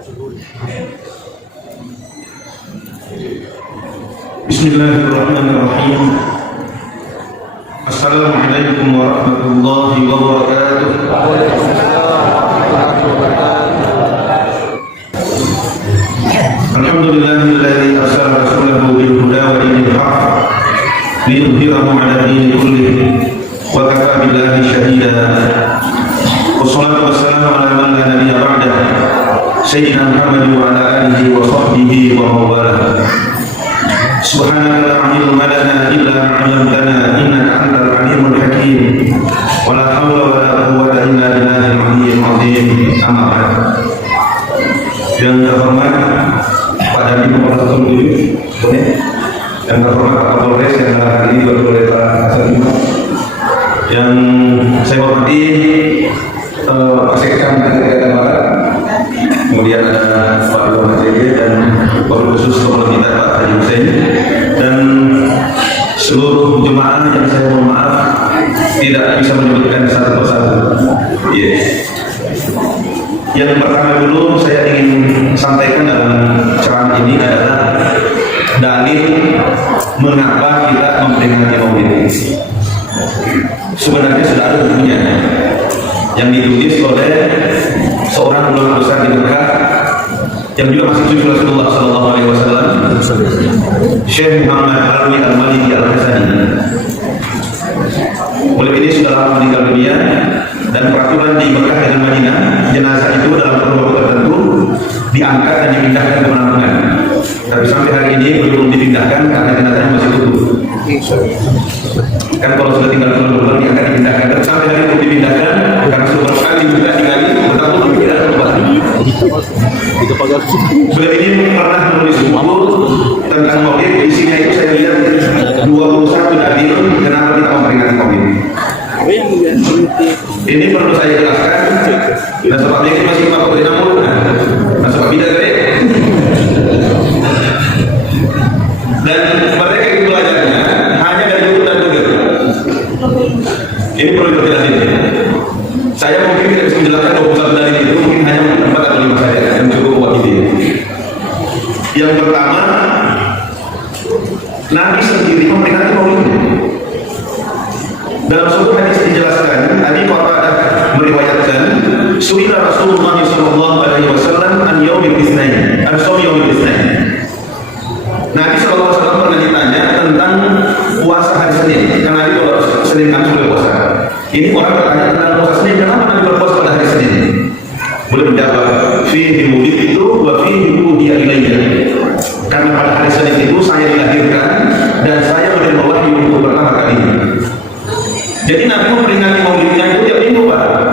Bismillahirrahmanirrahim. Assalamualaikum warahmatullahi wabarakatuh. Alhamdulillahilladzi arsala rasulahu bil huda wa dinil haqq liyudhhirahu 'ala dini kullihi wa kafa billahi shahida. Wassalatu wassalamu ala man la nabiyya ba'dahu sayyidina Muhammad wa ala alihi wa sahbihi wa mawalah. Subhanaka la ilma lana illa ma 'allamtana innaka antal alimul hakim. Wa la haula wa la quwwata illa billahil aliyyil azim. Amma ba'd. Yang terhormat Pak Dadi Kepala Satuan 7, yang terhormat Pak Kapolres yang hari ini beroleh Pak Kasat, yang saya hormati Pak Sekam Kalimantan Barat, kemudian ada Pak Iwan Masjid dan Wakil Khusus Kepala kita Pak Haji Hussein, dan seluruh jemaah yang saya mohon maaf tidak bisa menyebutkan satu persatu. Yang pertama dulu saya ingin sampaikan dalam ceramah ini adalah dalil mengapa kita memperingati Maulid ini. Sebenarnya sudah ada bukunya yang ditulis oleh seorang ulama besar di Mekah yang juga masih cucu Rasulullah SAW, Syekh Muhammad Alwi Al-Maliki Al-Hasani. Oleh ini sudah lama meninggal dunia, dan peraturan di Mekah dengan Madinah, jenazah itu dalam waktu tertentu diangkat dan dipindahkan ke penampungan. Tapi sampai hari ini belum dipindahkan karena jenazahnya masih utuh. Kan kalau sudah tinggal keluar diangkat dipindahkan, dan sampai hari ini belum dipindahkan karena sudah berkali juga digali tetap belum dipindahkan kembali. Beliau ini pernah menulis buku tentang Maulid. Isinya itu saya lihat 21 dalil kenapa kita memperingati Maulid. Ini perlu saya jelaskan. Dan sebab ini masih mampu dinamun. Nah sebab tidak ada. Dan mereka itu belajarnya hanya dari buku dan Google. Ini perlu diperjelaskan. Saya mungkin tidak bisa menjelaskan 21 dalil itu, mungkin hanya 4 atau 5 saja yang cukup buat ini. Yang pertama, Nabi sendiri memperingati Maulid. Dalam suatu hadis dijelaskan, Abi Qatadah meriwayatkan, Su'ila Rasulullah sallallahu alaihi wasallam an yaumil itsnain, an shaum yaumil itsnain. Nabi sallallahu alaihi wasallam pernah ditanya tentang puasa hari Senin, karena hari kalau Senin kan sudah puasa. Ini orang bertanya tentang puasa Senin, kenapa Nabi berpuasa pada hari Senin? Boleh menjawab, fihi wulidtu wa fihi uhiya ilayya. Karena pada hari Senin itu saya dilahirkan dan saya menerima wahyu untuk pertama kali. Jadi Nabi memperingati Maulidnya itu tiap minggu, Pak,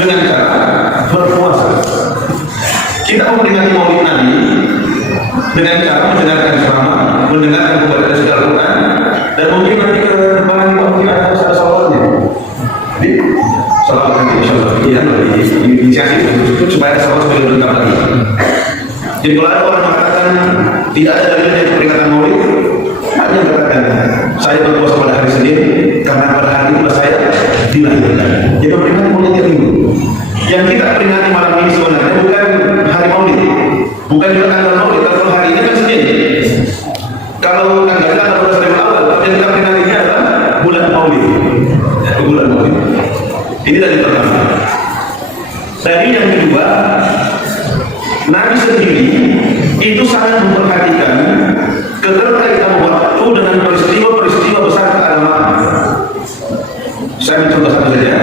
dengan cara berpuasa. Kita memperingati Maulid Nabi dengan cara mendengarkan ceramah, mendengarkan pembacaan dari Al-Quran, dan mungkin nanti ke depan mungkin ada salawatnya. Jadi salawat nanti insyaallah ya, inisiasi supaya salawat lebih lengkap lagi. Jadi kalau ada orang mengatakan tidak ada dalil dari peringatan Maulid, hanya mengatakan saya berpuasa pada hari Senin karena pada hari itu saya dilahirkan. Jadi peringatan Maulid yang minggu. Yang kita peringati malam ini sebenarnya bukan hari Maulid, bukan juga tanggal Maulid. Kalau hari ini kan Senin. Kalau tanggal kita adalah Rabiul Awal, yang kita peringatinya adalah bulan Maulid. Bulan Maulid. Ini dari pertama. Dari yang kedua, Nabi sendiri itu sangat memperhatikan keterkaitan waktu dengan peristiwa-peristiwa besar keagamaan. Saya mencontoh satu saja.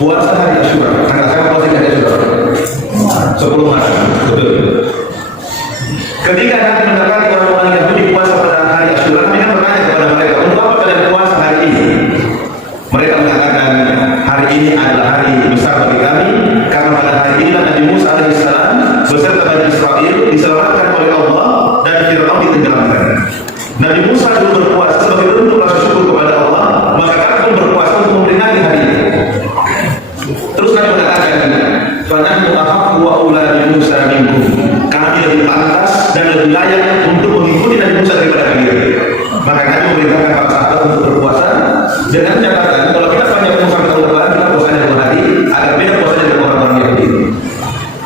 Puasa hari Asyura. Tanggal saya puasa hari Asyura 10 Maret. Betul. Ketika nanti mendapati orang-orang Yahudi puasa pada hari Asyura, kami akan bertanya kepada mereka, untuk apa kalian puasa hari ini? Mereka mengatakan, hari ini adalah hari besar bagi kami, karena pada hari ini Nabi Musa alaihissalam beserta Bani Israel diselamatkan oleh Allah dan Fir'aun ditenggelamkan. Nabi Musa dulu berpuasa sebagai bentuk rasa syukur kepada Allah, maka kami pun berpuasa untuk memperingati hari ini. Terus Nabi mengatakan, "Fanahnu ahaqqu wa aula bi Musa minkum." Kami lebih pantas dan lebih layak untuk mengikuti Nabi Musa daripada kalian. Maka kami memerintahkan para sahabat untuk berpuasa dengan catatan kalau kita panjang umur sampai tahun depan kita puasanya 2 hari agar beda puasanya dengan orang-orang Yahudi.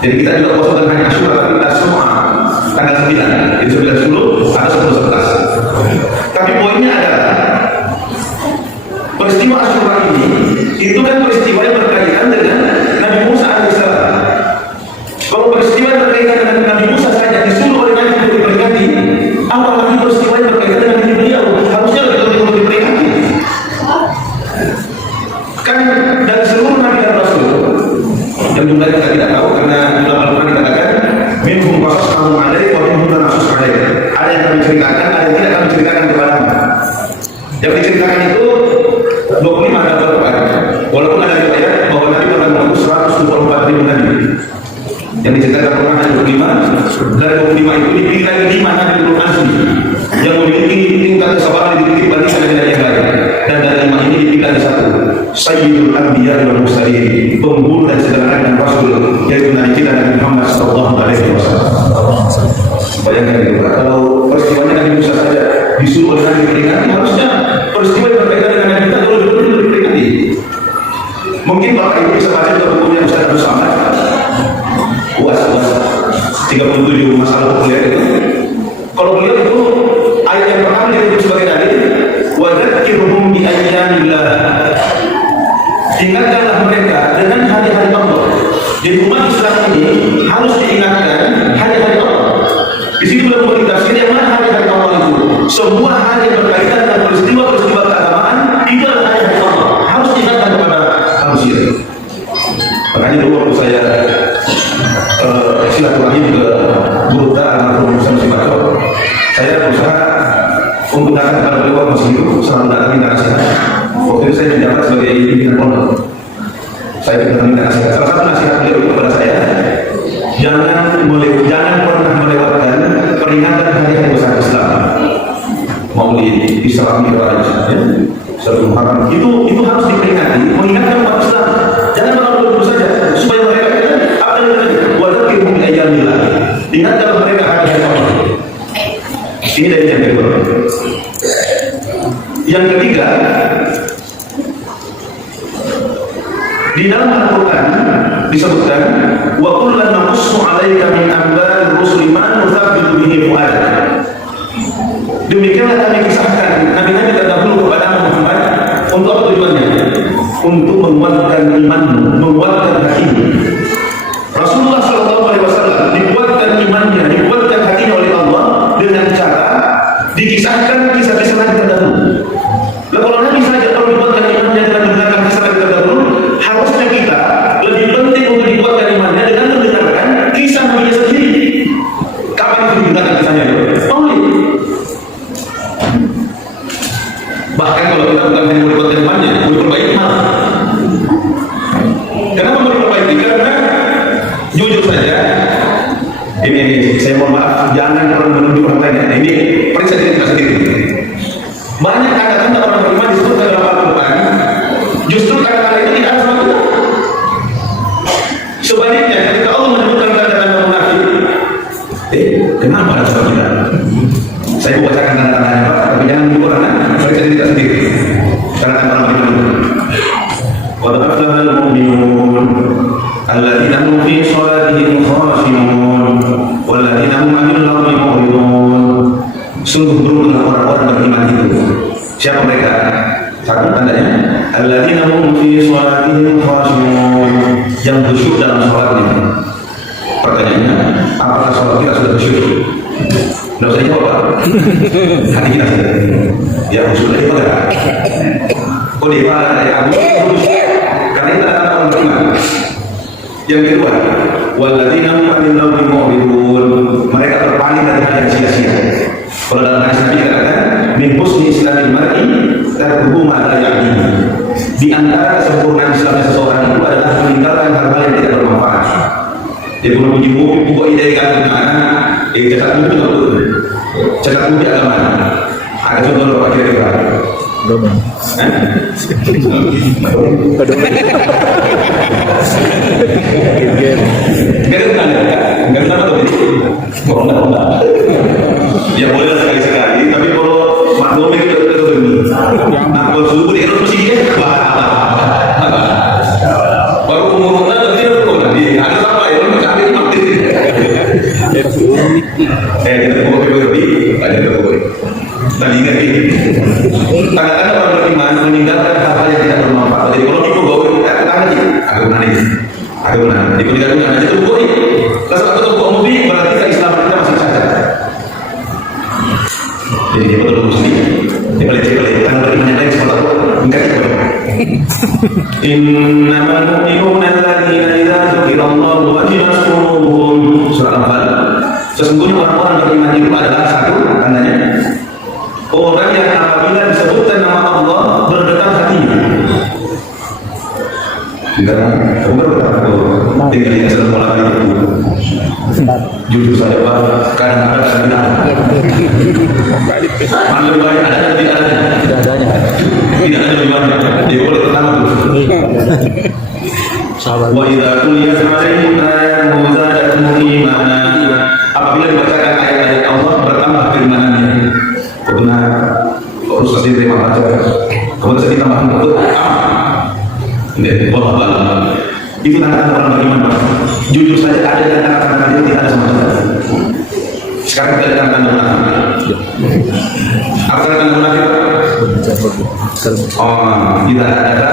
Jadi kita juga puasa bukan hanya Asyura, tapi kita semua tanggal 9. Jadi 9, 10, ada 10, 11. Tapi poinnya adalah peristiwa Asyura ini itu kan peristiwa yang berkaitan dengan Nabi Musa alaihissalam. Kalau peristiwa yang berkaitan dengan Nabi Musa saja disuruh oleh Nabi untuk diperingati, apalagi peristiwa yang berkaitan dengan diri beliau, harusnya betul-betul diperingati. Kan dari seluruh Nabi dan Rasul yang jumlahnya kita tidak tahu karena dalam Al-Quran dikatakan minhum qasasnahum alaik wa minhum la naqsus alaik. Ada yang kami ceritakan, ada yang tidak kami ceritakan kepadamu. Yang diceritakan itu 25 ada Al-Quran. Walaupun ada riwayat bahwa Nabi pernah mengutus 124.000 Nabi. Yang diceritakan Al-Quran ada 25. Dari 25 itu dipilih lagi 5 Nabi belum asli yang memiliki tingkat kesabaran yang dimiliki bagi Nabi yang lain. Dan dari 5 ini dipilih lagi 1 Sayyidul Anbiya wal Mursalin, pembunuh dan segala nabi dan rasul, yaitu Nabi kita Nabi Muhammad sallallahu alaihi wasallam. Bayangkan itu, kalau peristiwanya Nabi Musa saja disuruh oleh Nabi diperingati, harusnya peristiwa yang berkaitan dengan Nabi kita dulu diperingati. Mungkin Bapak Ibu bisa baca juga bukunya Ustaz Abdul Samad, UAS 37 masalah populer itu. Kalau beliau itu ayat yang pertama dia disebut sebagai dalil, wa dzakirhum bi ayyamillah. Ingatkanlah mereka dengan hari-hari Allah. Jadi umat Islam ini harus diingatkan hari-hari Allah. Di sini belum boleh tafsir yang mana hari-hari Allah itu. Semua hari yang berkaitan dengan peristiwa-peristiwa keagamaan itu adalah hari-hari Allah. Harus diingatkan kepada manusia. Makanya dulu waktu saya silaturahim ke Burda almarhum Musa Sibato, saya berusaha untuk datang kepada beliau masih hidup, selalu datang minta nasihat. Waktu itu saya menjabat sebagai pimpinan pondok. Saya minta nasihat. Salah satu nasihat beliau itu kepada saya, jangan pernah melewatkan peringatan hari-hari besar Islam. Maulid, Isra Mi'raj, Satu Muharram itu harus diperingati, mengingatkan umat Islam. Jangan malu saja, supaya mereka apa yang terjadi? Wadzakirhum bi ayyamillah. Ingatkan mereka hari-hari Allah. Ini dari yang kedua. Yang ketiga, di dalam Al-Quran disebutkan wa kullan naqussu 'alaika min anba'ir rusuli ma nuthabbitu bihi fu'adak. Demikianlah kami kisahkan nabi-nabi terdahulu kepada Muhammad untuk apa tujuannya? Untuk menguatkan imanmu, menguatkan hatimu. Rasulullah SAW dikuatkan imannya, dikuatkan hatinya oleh Allah dengan cara dikisahkan kisah-kisah nabi terdahulu. Kalau Nabi saja perlu dikuatkan imannya dengan mendengarkan kisah nabi terdahulu, harusnya kita lebih penting untuk dikuatkan imannya dengan mendengarkan kisah nabi sendiri. Kapan itu didengarkan kisahnya? Maulid. Bahkan kalau kita bukan hanya dikuatkan imannya, diperbaiki malah. Kenapa mau diperbaiki? Karena jujur saja, ini saya mohon maaf, jangan pernah menunjuk orang lain. Ini periksa diri kita sendiri. Banyak kata-kata orang beriman disebut dalam Al-Quran, justru kata-kata itu tidak sama kita. Sebaliknya, ketika Allah menyebutkan kata-kata munafik, kenapa ada sama kita? Saya mau bacakan tanda-tandanya Pak, tapi jangan dulu karena periksa diri kita sendiri. Tanda-tanda orang beriman. Qad aflahal mu'minun alladzina hum fi shalatihim khashi'un walladzina hum 'anil lagwi mu'ridun. Sungguh beruntunglah orang-orang beriman itu. Siapa mereka? Satu tandanya, alladzina hum fi shalatihim khashi'un, yang khusyuk dalam salatnya. Pertanyaannya, apakah salat kita sudah khusyuk? Tidak usah dijawab. Hati kita saja. Ya khusyuk lagi enggak? Oh dia dari Abu khusyuk. Karena itu adalah orang beriman. Yang kedua, walladzina hum 'anil lagwi mu'ridun, mereka berpaling dari hal yang sia-sia. Kalau dalam hadis Nabi katakan, min husni islamil mar'i tarkuhu ma la ya'ni. Di antara kesempurnaan Islamnya seseorang itu adalah meninggalkan hal-hal yang tidak bermanfaat. Jadi kalau puji buku ide kan mana? Catat buku itu betul. Catat buku agama. Ada contoh berapa kira-kira? Berapa? Enggak tahu ini. Enggak. Ya boleh sekali-sekali, tapi kalau maklum itu demi. Nah, kalau subuh di harus mesti dia. Baru umur nanti ada apa ya? Mencari Kita pukul lebih, ada pukul. Tadi ingat ini. Tanda-tanda orang beriman meninggalkan hal-hal yang tidak bermanfaat. Jadi kalau dipukul, aku menangis. Di peninggalan itu pukul. Kalau satu pukul mobil berarti keislaman kita masih cacat. Jadi dia betul muslim. Dia balik kan beriman yang lain sekolah enggak itu. Innamal mu'minuna alladzina idza dzukirallahu wajilat qulubuhum. Surah Al-Anfal. Sesungguhnya orang-orang beriman itu adalah satu tandanya orang yang apabila disebutkan nama Allah berdetak hatinya. Enggak, tinggal di dalam pola itu. Jujur saja Pak, kadang-kadang benar. Maklum baik ada dan tidak ada. Tidak adanya. Tidak ada lebih banyak. Dia boleh pertama dulu. Wa idza tuliyat 'alaihim ayatuhu zadatuhum imanan. Apabila dibacakan ayat-ayat Allah bertambah keimanannya. Benar. Harus diterima baca. Kemudian ditambahkan betul. Itu tanda-tanda orang beriman. Jujur saja ada dan tanda-tanda itu tidak ada sama sekali. Sekarang kita ada tanda-tanda munafik. Apa tanda munafik? Oh, tidak ada.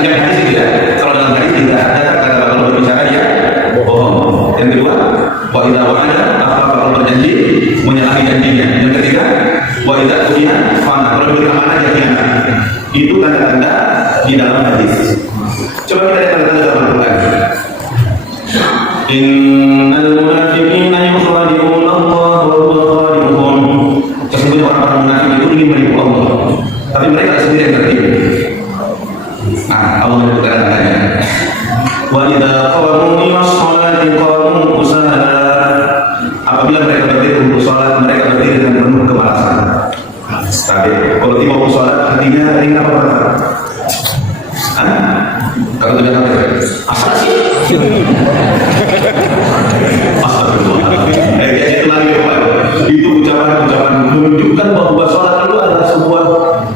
Yang hadis tidak. Kalau dalam hadis tidak ada kata kalau berbicara dia bohong. Yang kedua, wa idza wa'ada apa kalau berjanji menyalahi janjinya. Yang ketiga, wa idza tu'mina fana kalau beri amanah janjinya. Itu tanda-tanda di dalam hadis. Coba kita lihat tanda-tanda dalam Al-Quran. Innal munafiqina yukhadi'una Allah wa huwa khadi'uhum. Sesungguhnya orang-orang munafik itu ingin menipu Allah, tapi mereka sendiri yang tertipu. Allah menyebutkan tandanya. Wa idza qamu ila sholati qamu kusala. Apabila mereka berdiri untuk salat, mereka berdiri dengan penuh kemalasan. Tapi kalau tiba mau salat hatinya ingin apa? Kalau tidak apa? Asal sih. Astagfirullah. Itu lagi Pak. Itu ucapan-ucapan menunjukkan bahwa sholat itu adalah sebuah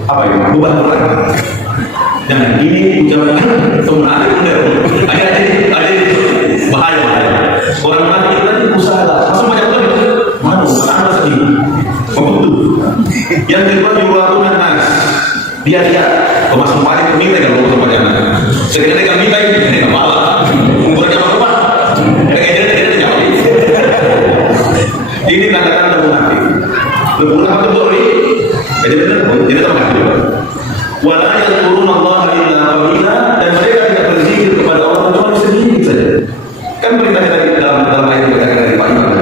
apa ya? Beban berat. Dan ini ucapan munafik benar. Ada bahaya. Orang munafik itu tadi usaha. Langsung banyak lagi. Mana sedih. Membutuh. Yang kedua yuratun nas. Dia masuk paling minta kalau masuk paling. Sekali kali minta ini enggak malah. Umurnya berapa? Dia jawab. Ini tanda-tanda munafik. Munafik itu doi. Jadi benar, jadi termasuk. Wala yadhkuruna Allah illa qalila dan mereka tidak berzikir kepada Allah kecuali sedikit saja. Kan perintah kita dalam ayat yang kita dari Pak Imam.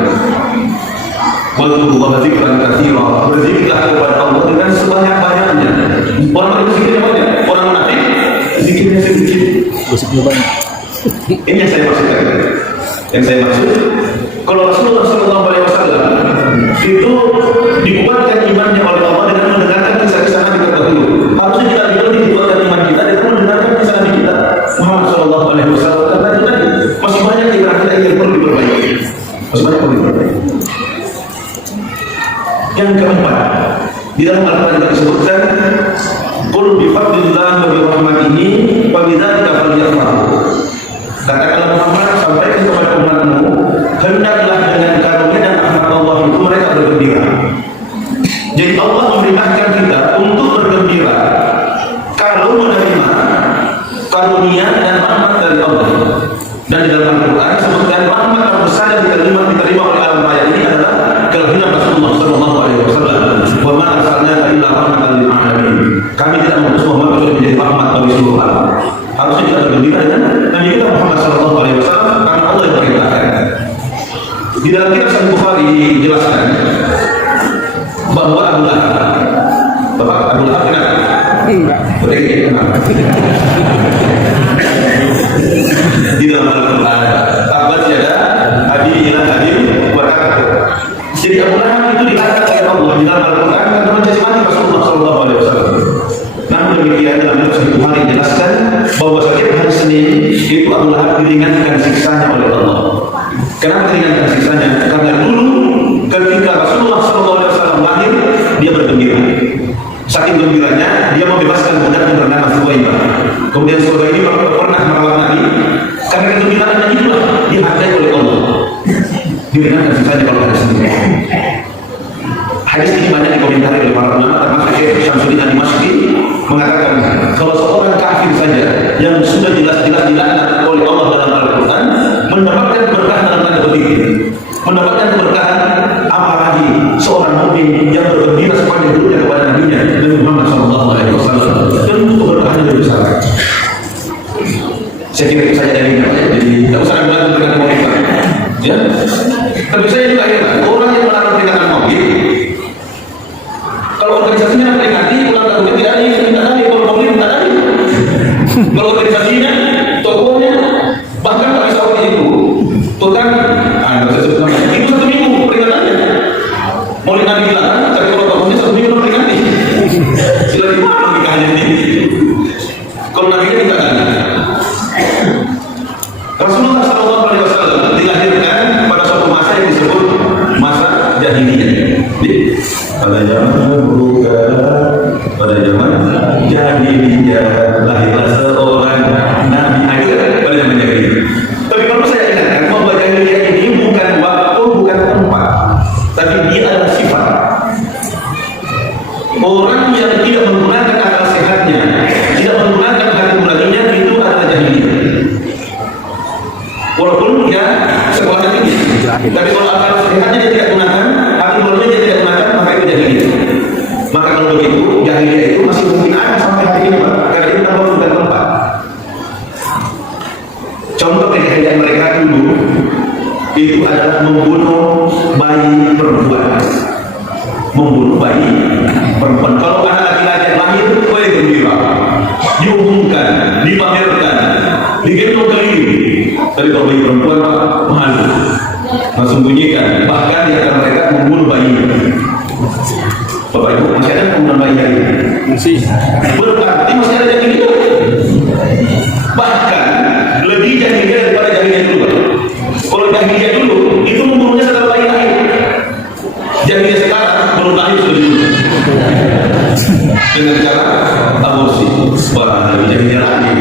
Wallahu dzikran katsira. Berzikirlah kepada Allah dengan sebanyak-banyaknya. Orang berzikir banyak, orang munafik zikirnya sedikit. Ini yang saya maksudkan. Yang saya maksud, kalau Rasulullah SAW itu dikuatkan imannya oleh Allah dengan mendengarkan kisah-kisah Nabi terdahulu. Harusnya kita juga dikuatkan iman kita dengan mendengarkan kisah Nabi kita Muhammad SAW. Karena itu tadi masih banyak kita yang perlu diperbaiki. Masih banyak perlu diperbaiki. Yang keempat, di dalam Al-Quran kita disebutkan, qul bi fadlillah wa bi rahmatihi wa bidzalika falyafrahu. Katakanlah Muhammad, sampaikan kepada umatmu, hendaklah dengan karunia dan rahmat Allah itu mereka bergembira. Jadi Allah memerintahkan kita untuk bergembira kalau menerima karunia dan rahmat dari Allah. Dan di dalam Al-Quran disebutkan rahmat terbesar yang diterima oleh alam raya ini adalah kelahiran Rasulullah SAW. Wa ma arsalnaka illa rahmatan lil alamin. Kami tidak mengutus Muhammad kecuali menjadi rahmat bagi seluruh alam. Harusnya kita bergembira dengan Nabi kita Muhammad SAW karena Allah yang perintahkan. Di dalam kitab Sahih Bukhari dijelaskan bahwa Abu Lahab kenapa? Di dalam Al-Quran tabat yada abi ila abi wa takabur. Jadi Abu Lahab itu diangkat oleh Allah di dalam Al-Quran karena mencaci maki Rasulullah SAW. Namun demikian dalam Sahih Bukhari dijelaskan bahwa setiap hari Senin itu Abu Lahab diringankan siksanya oleh Allah. Kenapa diringankan siksanya? Karena dulu ketika Rasulullah SAW lahir dia bergembira. Saking gembiranya dia membebaskan budak yang bernama Suwaibah. Kemudian Suwaibah ini pernah merawat Nabi. Karena kegembiraannya itulah dihargai oleh Allah. Diringankan sisanya kalau ada sendiri. Hadis ini banyak dikomentari oleh para ulama, termasuk Syekh Syamsuddin Al-Dimashqi mengatakan kalau seorang kafir saja yang sudah jelas-jelas dilaknat oleh Allah dalam Al-Quran mendapatkan berkah dalam tanda petik, mendapatkan keberkahan, apalagi seorang mukmin yang bergembira sepanjang hidupnya kepada Nabi-Nya Nabi Muhammad SAW, dan itu keberkahan yang besar. Saya kira itu saja dari ini, jadi tidak usah bilang peringatan maulid, ya. Tapi saya juga heran orang yang melarang peringatan maulid, kalau organisasinya peringati ulang tahunnya tidak ada yang minta tadi, kalau maulid minta tadi. Kalau organisasinya, tokohnya, bahkan Pak Saudi itu, tukang, saya sebut namanya, itu 1 minggu peringatannya. Maulid Nabi dilarang, tapi kalau tokohnya 1 minggu peringati. Sila di mana nikahnya ini? Kalau Nabi nya tidak ada. Rasulullah SAW dilahirkan pada suatu masa yang disebut masa jahiliyah. Pada zaman jahiliyah lahirlah seorang nabi akhir pada zaman jahiliyah. Tapi kalau saya ingatkan bahwa jahiliyah ini bukan waktu, bukan tempat, tapi dia adalah sifat. Orang yang tidak menggunakan akal sehatnya, tidak menggunakan hati nuraninya, itu adalah jahiliyah. Walaupun dia sekolah tinggi, tapi kalau akal sehatnya dia tidak gunakan, hati nuraninya dia tidak gunakan, maka itu jahiliyah. Maka kalau begitu, jahiliyah itu masih mungkin ada sampai hari ini, Pak, karena itu tanpa bukan tempat. Contoh kejahilian mereka dulu itu adalah membunuh bayi perempuan. Membunuh bayi perempuan. Kalau anak laki-laki lahir, boleh gembira, diumumkan, dipamerkan, digendong keliling. Tapi kalau bayi perempuan malu, sembunyikan. Bahkan di antara mereka membunuh bayi. Bapak Ibu, masih ada pembunuhan bayi hari ini? Masih. Berarti masih ada jahiliyah. Bahkan lebih jahiliyah daripada jahiliyah dulu. Kalau jahiliyah dulu itu membunuhnya setelah bayi lahir. Jahiliyah sekarang belum lahir sudah dibunuh dengan cara aborsi. Wah, lebih jahiliyah lagi.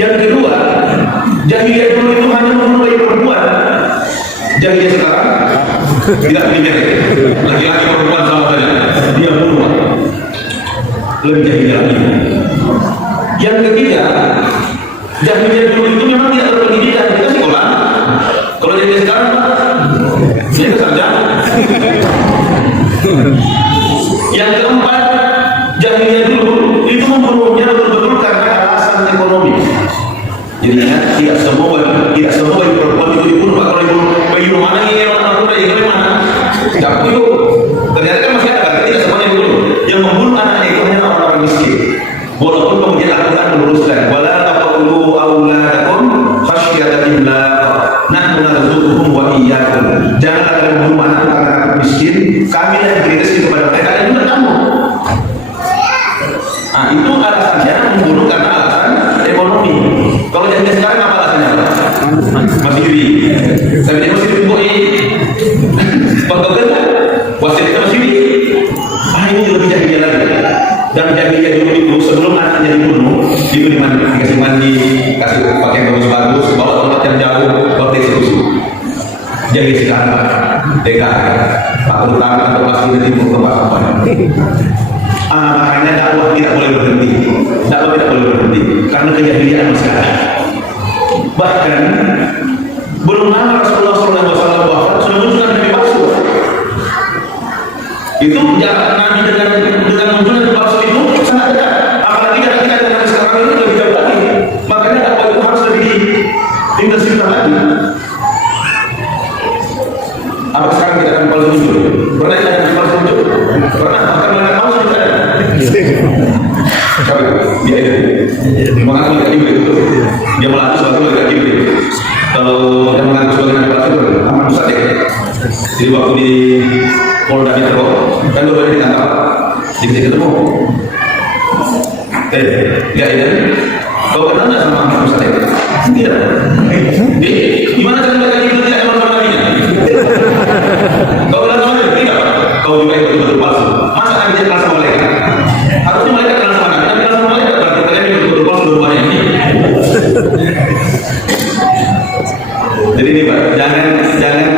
Yang kedua, jahiliyah dulu itu hanya membunuh bayi perempuan. Jahiliyah sekarang tidak dinyari. Laki-laki perempuan sama saja, dia bunuh. Lebih jahiliyah lagi. Yang ketiga, jahiliyah dulu itu memang tidak berpendidikan, kita sekolah. Kalau jahiliyah sekarang, dia sarjana. Yang keempat, jahiliyah dulu itu membunuhnya betul-betul karena alasan ekonomi. Jadinya tidak semua bayi perempuan itu dibunuh. Kalau bayi mana ini orang muda yang mana? Tidak begitu. Ternyata kan masih ada, tidak semuanya dulu. Yang membunuh anaknya itu hanya orang-orang miskin. Walaupun kemudian Al-Quran meluruskan, wala taqtulu auladakum khasyata imlaq, nahnu narzuquhum wa iyyakum. Janganlah kalian membunuh anak-anak miskin, kami yang beri rezeki kepada mereka dan juga kamu. Nah, itu alasannya membunuh karena alasan ekonomi. Kalau jadi sekarang apa alasannya? Masih diri. Tapi dia masih dibunuhi. Betul kan? Wasit kita masih diri. Ini lebih jahiliyah lagi. Dan jahiliyah dulu itu sebelum anaknya dibunuh, itu dimandi, dikasih mandi, kasih pakai bagus-bagus, bawa tempat yang jauh, bawa eksekusi. Jadi sekarang TK, Pak Utang atau pasti nanti tempat apa? Makanya dakwah tidak boleh berhenti. Dakwah tidak boleh berhenti karena kejahilian masih ada. Bahkan belum lama Rasulullah SAW wafat sudah muncul Nabi palsu. Itu jarak Nabi dengan munculnya Nabi palsu itu sangat dekat. Apalagi jarak kita dengan sekarang ini lebih jauh lagi. Makanya dakwah itu harus lebih intensif lagi. Apa sekarang kita akan palsu muncul? Pernah kita akan palsu muncul? Pernah, bahkan mereka palsu juga ada. Dia itu mengaku mereka itu dia melatih sebagai mereka itu. Kalau yang mengaku sebagai mereka itu aman besar ya. Jadi waktu di Polda Metro kan baru ada ditangkap, dikasih ketemu. Ya ini kau kenal nggak sama Aman Ustaz ya? Tidak. Di gimana cara mereka itu tidak kenal sama nabinya? Kau kenal sama dia? Tidak. Kau juga ikut betul palsu. Masa nabi dia kenal sama mereka? Harusnya mereka kenal sama nabi, kenal sama mereka berarti kalian ikut betul palsu dua-duanya ini. Jadi ini Pak, jangan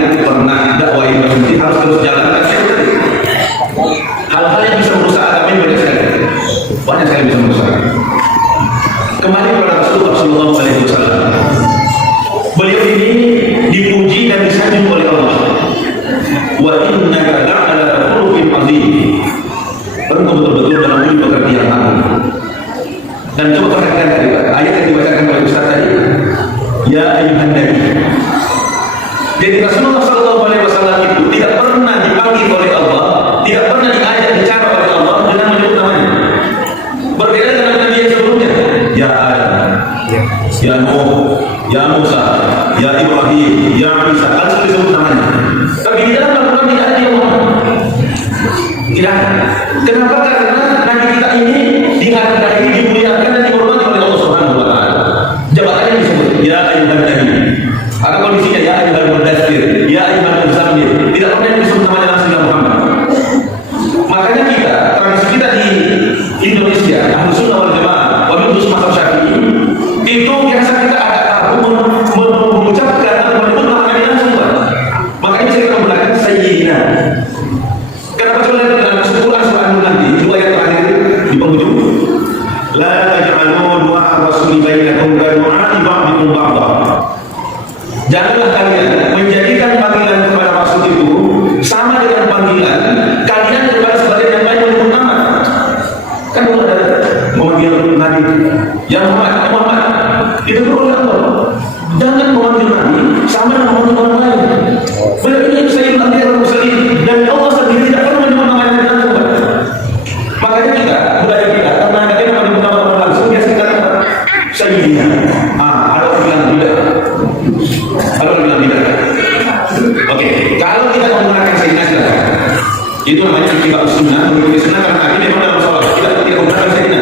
terus jalan kan itu tadi. Hal-hal yang bisa merusak agama ini banyak sekali bisa merusak. Kembali kepada Rasulullah Sallallahu Alaihi Wasallam. Beliau ini dipuji dan disanjung oleh Allah. Wa innaka la'ala khuluqin 'adzim. Tentu betul-betul dalam budi pekerti yang agung. Dan coba perhatikan tadi ayat yang dibacakan oleh Ustaz tadi. Ya ayyuhan nabi. Jadi Rasulullah Sallallahu Alaihi Wasallam itu tidak pernah dipanggil oleh Allah, tidak pernah diajak bicara oleh Allah dengan menyebut namanya. Berbeda dengan Nabi yang sebelumnya. Ya Adam, ya Nuh, ya Musa, ya Ibrahim, ya Isa, harus disebut namanya. Tapi di dalam Al-Quran tidak ada yang tidak. Kenapa? Karena Nabi kita ini di hari ini dimuliakan dan dihormati oleh Allah Subhanahu Wa Taala. Jabatannya disebut ya ayyuhan nabi. Ada kondisinya ya ayyuhal mudaththir, ya ayyuhal muzammil. Tidak pernah disebut namanya langsung ya Muhammad. Makanya kita, tradisi kita di Indonesia, Ahlus Sunnah wal Jamaah, wabil mazhab Syafi'i, itu biasa kita ada mengucapkan atau menyebut nama Nabi langsung. Makanya bisa kita menggunakan sayyidina. Kenapa coba lihat dalam Al-Quran surah An-Nur nanti, dua ayat terakhir di penghujung. La taj'alu du'a rasuli bainakum ka du'a'i ba'dikum ba'dha. Janganlah kalian menjadikan panggilan kepada Rasul itu sama dengan panggilan kalian kepada sebagian yang lain menyebut nama. Kan kalau ada memanggil Nabi, ya Muhammad, itu oleh Allah. Jangan memanggil Nabi sama dengan memanggil orang lain. Beliau ini Sayyidul Anbiya wal Mursalin dan Allah sendiri tidak pernah menyebut nama yang lain. Makanya kita budaya kita karena kita menyebut nama orang langsung biasa kita Sayyidina. Ada orang bilang tidak. Oke, kalau kita menggunakan sayyidina silakan. Itu namanya ittiba'us sunnah, mengikuti sunnah karena Nabi memang dalam sholat tidak menggunakan sayyidina.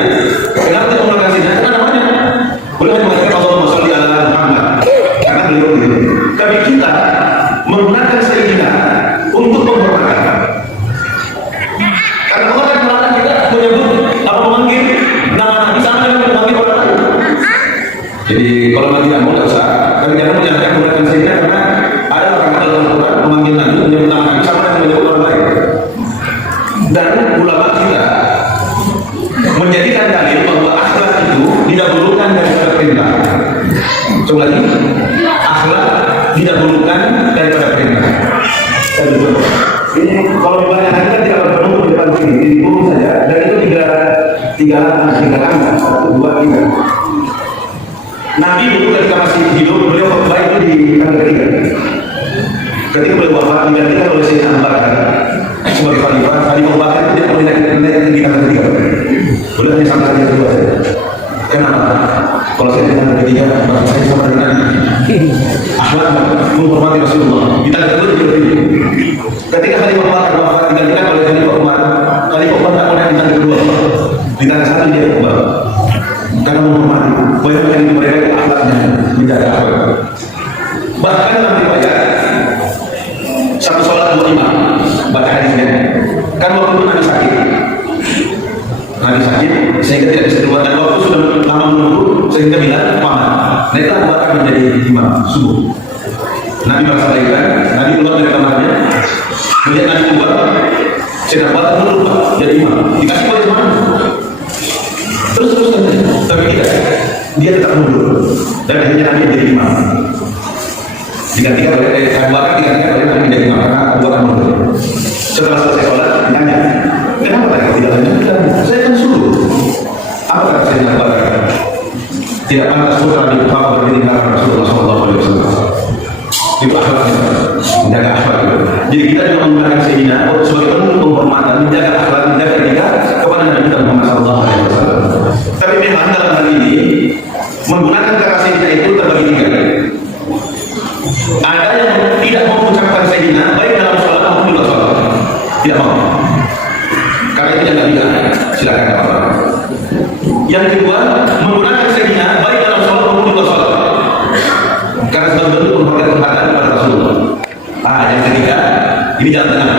Kenapa tidak menggunakan sayyidina? Karena namanya boleh mengatakan Allahumma sholli ala Muhammad karena beliau itu. Tapi kita menggunakan sayyidina untuk menghormatkan. Karena Allah kan melarang kita menyebut atau memanggil nama Nabi sama dengan memanggil orang lain. Jadi kalau Nabi tidak mau, tidak usah. Tapi jangan menggunakan sayyidina karena ada orang dalam Al-Quran memanggil Nabi menyebut nama Nabi sama dengan menyebut orang lain. Dan ulama kita menjadikan dalil bahwa akhlak itu didahulukan daripada perintah. Coba lagi, akhlak didahulukan daripada perintah. Ini kalau misalnya nanti kan tidak berpenuh di depan sini, diturun saja. Dan itu tiga angka, 1, 2, 3. Nabi itu ketika masih hidup, beliau khutbah itu di tanggal ketiga. Ketika beliau wafat, digantikan oleh Sayyidina Abu Bakar sebagai khalifah. Khalifah Abu Bakar itu tidak boleh naik di tanggal ketiga. Boleh hanya sampai tanggal kedua saja. Kenapa? Kalau saya di tanggal ketiga, maka saya sama dengan Nabi. Akhlak menghormati Rasulullah. Di tanggal kedua dia berdiri. Ketika Khalifah Abu Bakar wafat, digantikan oleh Khalifah Umar. Khalifah Umar tak boleh di tanggal kedua. Di tanggal satu dia khutbah. Karena menghormati, banyak yang mereka akhlaknya menjaga akhlak. Bahkan dalam riwayat satu sholat dua imam, baca hadisnya. Kan waktu itu Nabi sakit, sehingga tidak bisa keluar dan waktu sudah lama menunggu, sehingga bilang paman. Naiklah Abu Bakar menjadi imam subuh. Nabi merasa baikkan, Nabi keluar dari kamarnya, melihat Nabi keluar, Sayyidina Abu Bakar menunggu jadi imam. Dikasih oleh teman. Terus tapi dia tetap mundur dan akhirnya Nabi menjadi imam. Digantikan oleh Abu Bakar, digantikan oleh Nabi menjadi imam karena Abu Bakar mundur. Setelah selesai sholat, ditanya, kenapa mereka tidak lanjutkan? Saya kan suruh. Apa kata Sayyidina Abu Bakar? Tidak pantas putra di Bapak berdiri karena Rasulullah SAW. Itu akhlaknya, menjaga akhlak. Jadi kita juga menggunakan Sayyidina sebagai bentuk penghormatan, menjaga akhlak, menjaga etika kepada Nabi kita Muhammad SAW. Tapi memang dalam hal ini menggunakan kata Sayyidina itu terbagi tiga. Ada yang tidak mau mengucapkan Sayyidina baik dalam sholat maupun di luar sholat. Tidak mau. Karena itu jangan bilang. Silakan apa. Yang kedua, menggunakan Sayyidina baik dalam sholat maupun di luar sholat. Karena sebagai bentuk penghormatan kepada Rasulullah. Yang ketiga, ini jalan tengah.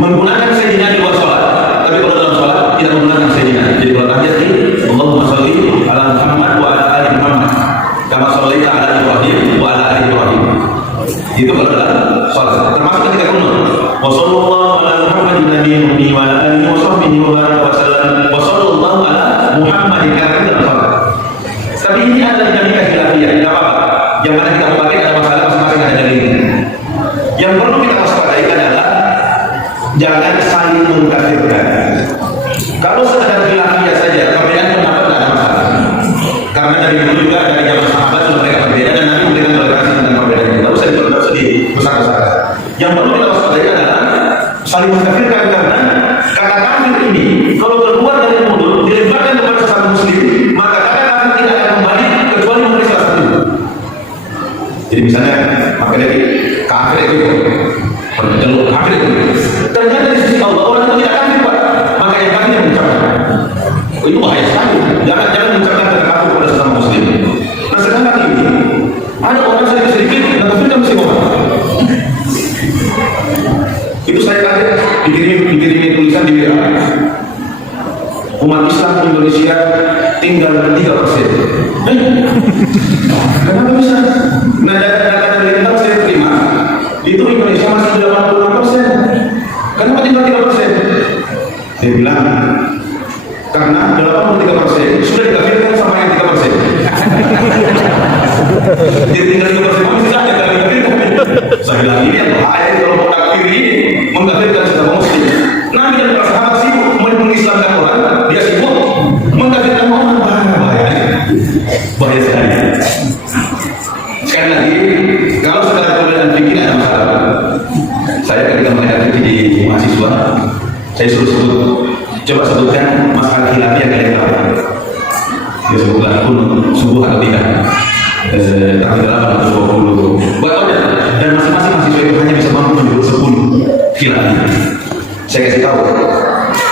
Menggunakan Sayyidina di luar sholat, tapi kalau dalam sholat tidak menggunakan Sayyidina. Jadi kalau tahiyat ini, Allahumma sholli ala Muhammad wa ala ali Muhammad, kama shollaita ala Ibrahim wa ala ali Ibrahim. Itu kalau dalam sholat. Termasuk ketika Wa sallallahu ala Muhammadin nabiyyin ummi wa ala alihi wa sahbihi wa baraka wa sallam. Wa sallallahu ala Muhammadin karena tapi ini adalah dinamika khilafiyah, tidak apa-apa. Yang mana kita pakai ada masalah masing-masing ada dalilnya. Yang perlu kita waspadai adalah jangan saling mengkafirkan. Kalau sekedar khilafiyah saja, perbedaan pendapat tidak ada masalah. Karena dari dulu juga dari zaman sahabat sudah mereka berbeda dan Nabi memberikan toleransi tentang perbedaan itu. Tidak usah dibesar-besarkan. Yang perlu kita waspadai adalah saling mengkafirkan karena kata kafir ini kalau keluar dari mulut dilemparkan kepada sesama muslim, maka kata kafir tidak akan kembali kecuali memberi salah satu. Jadi misalnya maka dari kafir itu bertelur kafir itu ternyata di sisi Allah orang itu tidak kafir Pak, maka yang kafir yang mengucapkan itu bahaya sekali. Jangan mengucapkan kata kafir kepada sesama muslim. Nah sekarang ini ada orang sedikit mengkafirkan muslim orang. Itu saya kaget dikirim tulisan di WA. Umat Islam di Indonesia tinggal 3%. Kenapa bisa? Nah, data dari Intel saya terima, itu Indonesia masih 86%. Kenapa tinggal 3%? Dia bilang, karena 83% sudah dikafirkan sama yang 3%. Jadi tinggal 3% masih saja yang dikafirkan. Saya bilang ini yang bahaya kalau mau takfir ini mengkafirkan sesama muslim. Nabi dan para sahabat sibuk mengislamkan orang, dia sibuk mengkafirkan orang. Bahaya sekali. Sekali lagi, kalau sekedar perbedaan fikih ada masalah. Saya ketika menghadapi di mahasiswa, saya suruh coba sebutkan masalah khilafiyah yang kalian tahu. Dia sebutlah pun subuh atau tidak. Tapi dalam 20 buat aja. Dan masing-masing mahasiswa itu hanya bisa mampu menyebut 10 khilafiyah. Saya kasih tahu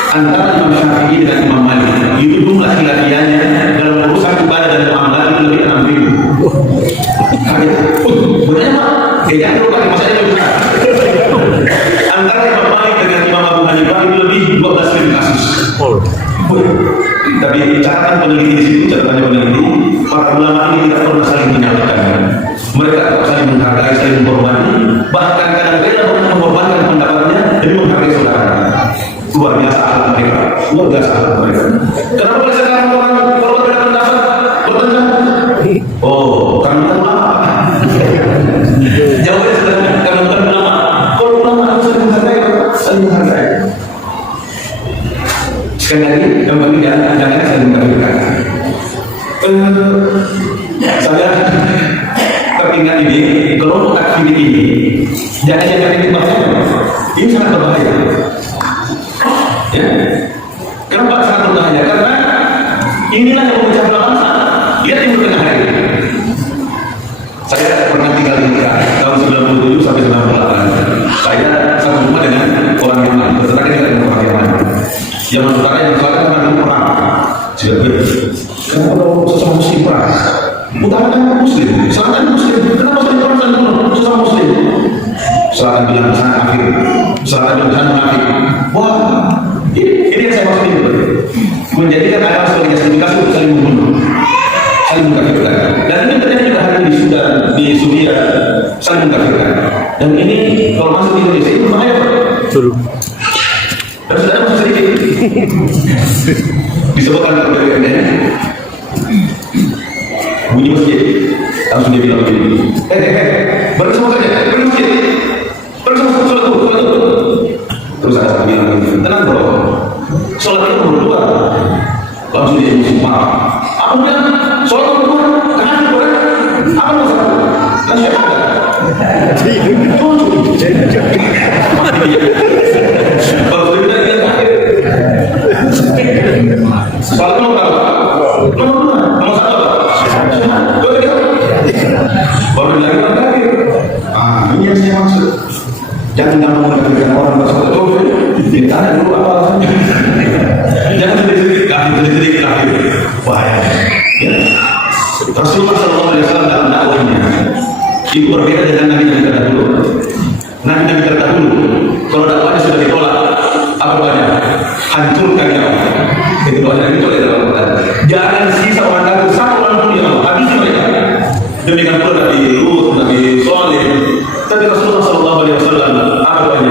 antara Imam Syafi'i dengan Imam Malik itu jumlah khilafiyahnya dalam urusan ibadah dan muamalah itu lebih 6.000. Kaget. Benar Pak? Jangan lupa masalah itu besar. Antara Imam Malik dengan Imam Abu Hanifah itu lebih 12.000 kasus. Tapi catatan peneliti di situ, catatannya peneliti, para ulama ini tidak pernah saling menyalahkan. Mereka saling menghargai, saling menghormati, bahkan kadang-kadang pernah mengorbankan pendapatnya demi menghargai saudara. Luar biasa akhlak mereka, luar biasa akhlak mereka. Kenapa sekarang orang kalau berbeda pendapat bertentang? Oh, karena ulama. Jauhnya sebenarnya karena bukan ulama. Kalau ulama harus saling menghargai. Sekali lagi, yang penting jangan saling mengkafirkan. Saya teringat ini, kelompok takfir ini, jangan maksudnya ini sangat berbahaya. Ya, kenapa sangat berbahaya? Karena inilah yang memecah belah bangsa. Lihat Timur Tengah hari ini. Saya pernah tinggal di Mekah tahun 97 sampai 98. Saya satu rumah dengan orang Yaman, bertetangga dengan orang Yaman. Zaman sekarang yang sekarang kan perang. Jadi, kalau sesama muslim perang, utamakan muslim, selatan muslim. Kenapa saya perang dengan sesama muslim? Selatan bilang sana kafir, selatan bilang sana kafir. Wah, ini yang saya maksud itu. Menjadikan agama sebagai justifikasi untuk saling membunuh, saling mengkafirkan. Dan ini terjadi juga hari ini di Suria, saling mengkafirkan. Dan ini kalau masuk di Indonesia itu bahaya. Betul. Dan sudah masuk sedikit disebutkan berbeda bunyi masjid langsung dia bilang begini balik semua saja pergi masjid pergi sama sholat itu terus ada bilang tenang bro sholat itu nomor 2 langsung dia marah apa bilang sholat nomor 2 kenapa boleh apa masalah kan siapa soal nomor berapa? Nomor 1 baru lagi lagi. Ini yang saya maksud. Jangan mengkafirkan orang bersatu. Ditanya dulu apa alasannya. Jangan sedikit kafir. Bahaya. Ya. Rasulullah SAW dalam dakwahnya itu berbeda dengan nabi-nabi terdahulu. Nabi-nabi terdahulu kalau dakwahnya sudah ditolak, apa banyak? Hancurkan ya Allah. Itu banyak itu dalam Quran. Jangan sisa orang kafir satu orang pun ya Allah. Habis mereka. Demikian pula Nabi Lut, Nabi Saleh. Tapi Rasulullah SAW apa banyak?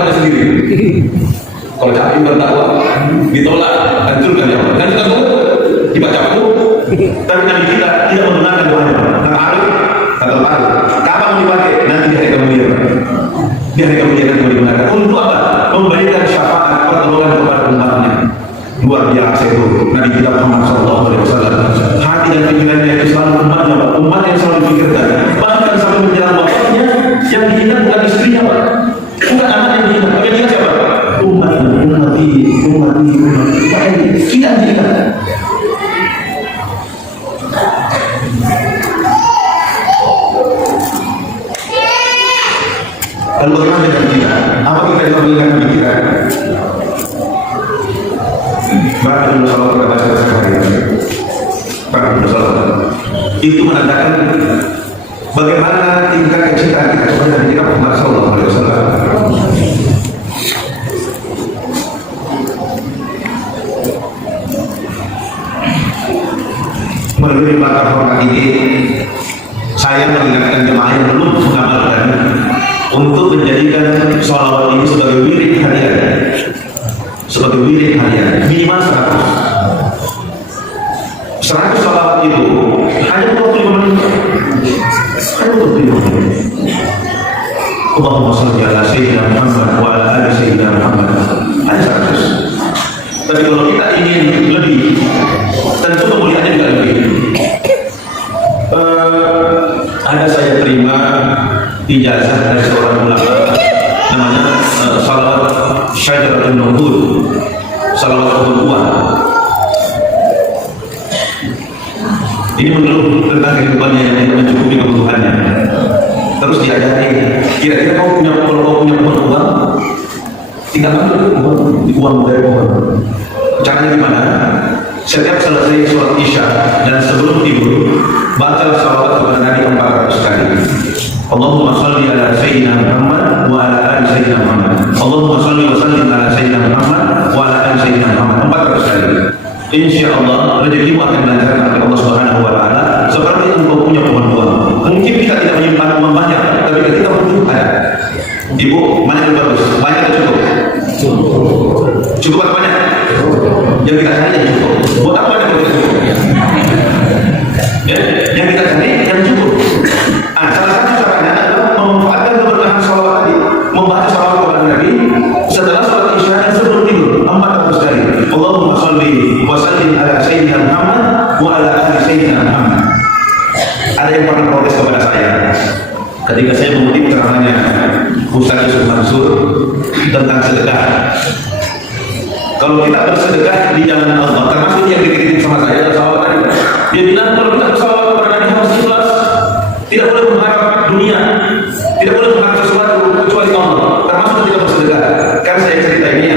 rumahnya sendiri. Kalau capek berdakwah, ditolak, hancurkan ya. Dan kita tuh dibaca buku, tapi Nabi kita tidak menggunakan doanya. Kata Arif, kata Arif, kapan mau dipakai? Nanti di hari kemudian. Di hari kemudian akan digunakan. Untuk apa? Memberikan syafaat pertolongan kepada umatnya. Luar biasa itu Nabi kita Muhammad SAW. Hati dan pikirannya itu selalu umat yang selalu dipikirkan. Bahkan sampai menjelang wafatnya, yang diingat bukan istrinya, Pak. Bukan anak yang diingat, tapi dia siapa? Umat. Kita diingat. Lalu bagaimana dengan kita? Apa kita bisa berikan pikiran? Bahkan dulu salawat kepada sehari. Bahkan dulu salawat. Itu menandakan bagaimana tingkat kecintaan kita kepada Nabi Muhammad SAW. Melalui platform ini, saya mengingatkan jemaah yang belum mengamalkan untuk menjadikan sholawat ini sebagai wirid harian, minimal 100 sholawat itu hanya 25 menit. Allahumma shalli ala sayyidina Muhammad wa ala ali sayyidina Muhammad. Hanya 100. Tapi kalau kita ingin lebih, tentu kemuliaannya juga lebih. Ada saya terima ijazah dari seorang ulama, namanya salawat Syajaratul Nuhud, salawat kebutuhan. Ini mengeluh tentang kehidupannya yang tidak mencukupi kebutuhannya. Terus diajari, kira-kira kalau kau punya uang, tinggal ambil uang dari pohon. Caranya gimana? Setiap selesai sholat isya dan sebelum tidur, baca salawat kepada Nabi 400 kali. Allahumma shalli ala sayyidina Muhammad wa ala ali sayyidina Muhammad. Allahumma shalli wa sallim ala sayyidina Muhammad wa ala ali sayyidina Muhammad. 400 kali. Insyaallah rezekimu akan dilancarkan oleh Allah Subhanahu wa taala seperti engkau punya pohon buah. Mungkin kita tidak menyimpan uang banyak, tapi kita butuh ada. Ibu, mana yang bagus? Banyak atau cukup? Cukup atau banyak? Yang kita cari yang cukup. Buat apa yang kita cukup? Ya, yang kita cari yang cukup. Salah satu caranya adalah memanfaatkan keberkahan sholawat tadi, membaca sholawat kepada Nabi setelah sholat isya dan sebelum tidur 400 kali. Allahumma shalli wa sallim ala sayyidina Muhammad wa ala ali sayyidina Muhammad. Ada yang pernah protes kepada saya ketika saya mengutip ceramahnya Ustaz Yusuf Mansur tentang sedekah. Kalau kita bersedekah di jalan Allah, termasuk yang dikritik sama saya adalah salawat tadi. Dia bilang kalau kita bersalawat kepada Nabi harus ikhlas, tidak boleh mengharap dunia, tidak boleh mengharap sesuatu kecuali Allah. Termasuk ketika bersedekah. Kan saya cerita ini ya,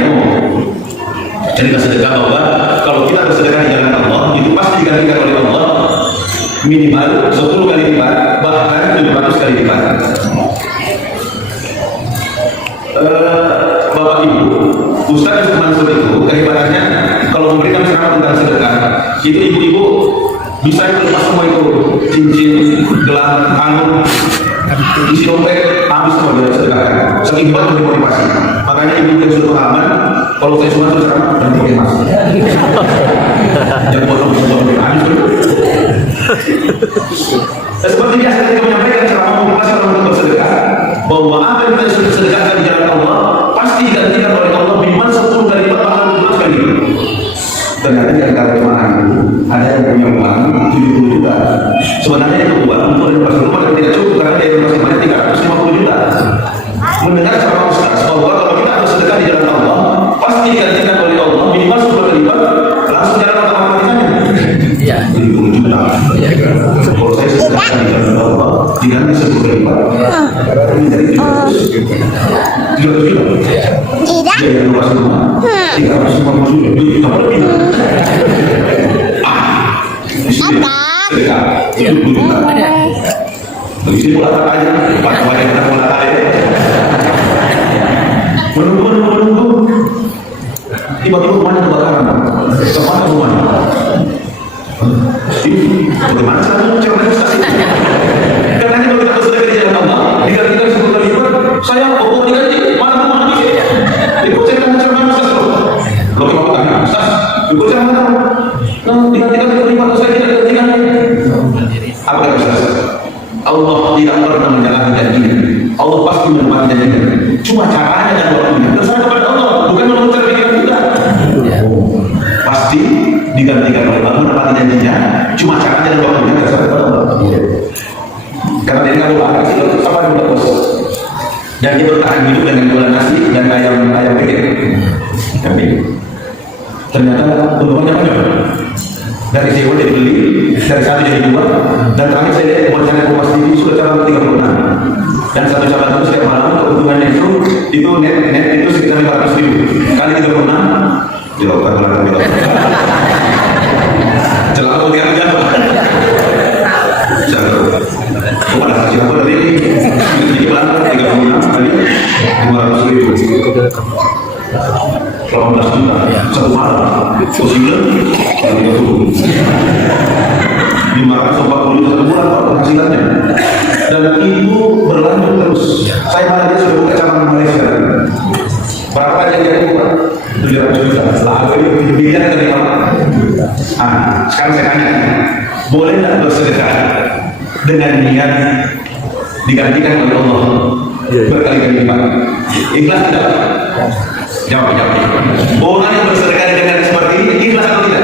cerita sedekah bahwa kalau kita bersedekah di jalan Allah itu pasti digantikan oleh Allah minimal 10 kali lipat, bahkan 700 kali lipat. Bapak Ibu, Ustaz Yusuf Mansur itu kehebatannya kalau memberikan ceramah tentang sedekah, itu ibu-ibu bisa lepas semua itu cincin, gelang, kalung, isi dompet, habis semua dari sedekah. Saking hebat untuk motivasi. Makanya ibu yang sudah pengalaman, kalau saya cuma ceramah dan pakai mas, yang potong habis dulu. Seperti biasa kita menyampaikan ceramah motivasi orang untuk bersedekah, bahwa apa yang kita sudah sedekahkan di jalan Allah pasti digantikan oleh Allah minimal 10 kali lipat, bahkan 12 kali. Ternyata di antara jemaah itu ada yang punya uang 70 juta. Sebenarnya itu uang untuk renovasi rumah dan tidak cukup karena dia masih banyak 350 juta. Mendengar ceramah Ustaz bahwa kalau kita bersedekah di jalan Allah pasti digantikan oleh Allah minimal 10 kali lipat, langsung jalan matematikanya. Iya. 70 juta. Kalau saya sedekahkan di jalan Allah diganti 10 kali lipat. Menjadi 300 juta. Tidak. Dia renovasi rumah 350 juta lebih. Sedekah 70 juta. Begitu pula aja, banyak kita pula aja. Menunggu. Tiba-tiba rumahnya kebakaran. Kemana rumahnya? Bagaimana caranya cerdas Ustaz? Karena kalau kita bersedekah di jalan Allah, digantikan 10 kali lipat, saya diganti, mana rumah habis? Cuma caranya dan waktunya terserah kepada Allah, bukan menurut cara pikiran kita. Pasti digantikan oleh Allah menepati janjinya. Cuma caranya dan waktunya terserah kepada Allah. Karena dari kamu akan itu apa yang bagus. Dan dia bertahan hidup dengan jualan nasi dan ayam pikir. Tapi ternyata untungnya banyak. Dari sewa jadi beli, dari satu jadi dua, dan terakhir saya lihat wacana Kompas TV sudah cabang 36. Dan satu cabang itu setiap malam keuntungannya itu net itu sekitar 500.000 kali 36. Dilakukan oleh Celaka tiap jam. Cuma ada hasil apa tadi? Jadi malam 36 kali 500.000. 18 juta satu malam, posible 541 bulan penghasilannya, dan itu berlanjut terus. Saya malah dia sudah buka cabang Malaysia. Berapa yang dia buat? 700 juta. Lalu itu biliar dari mana? Sekarang saya tanya, boleh tidak bersedekah dengan niat digantikan oleh Allah berkali-kali lipat? Ikhlas tidak? Jawab. Orang yang bersedekah dengan seperti ini ikhlas atau tidak?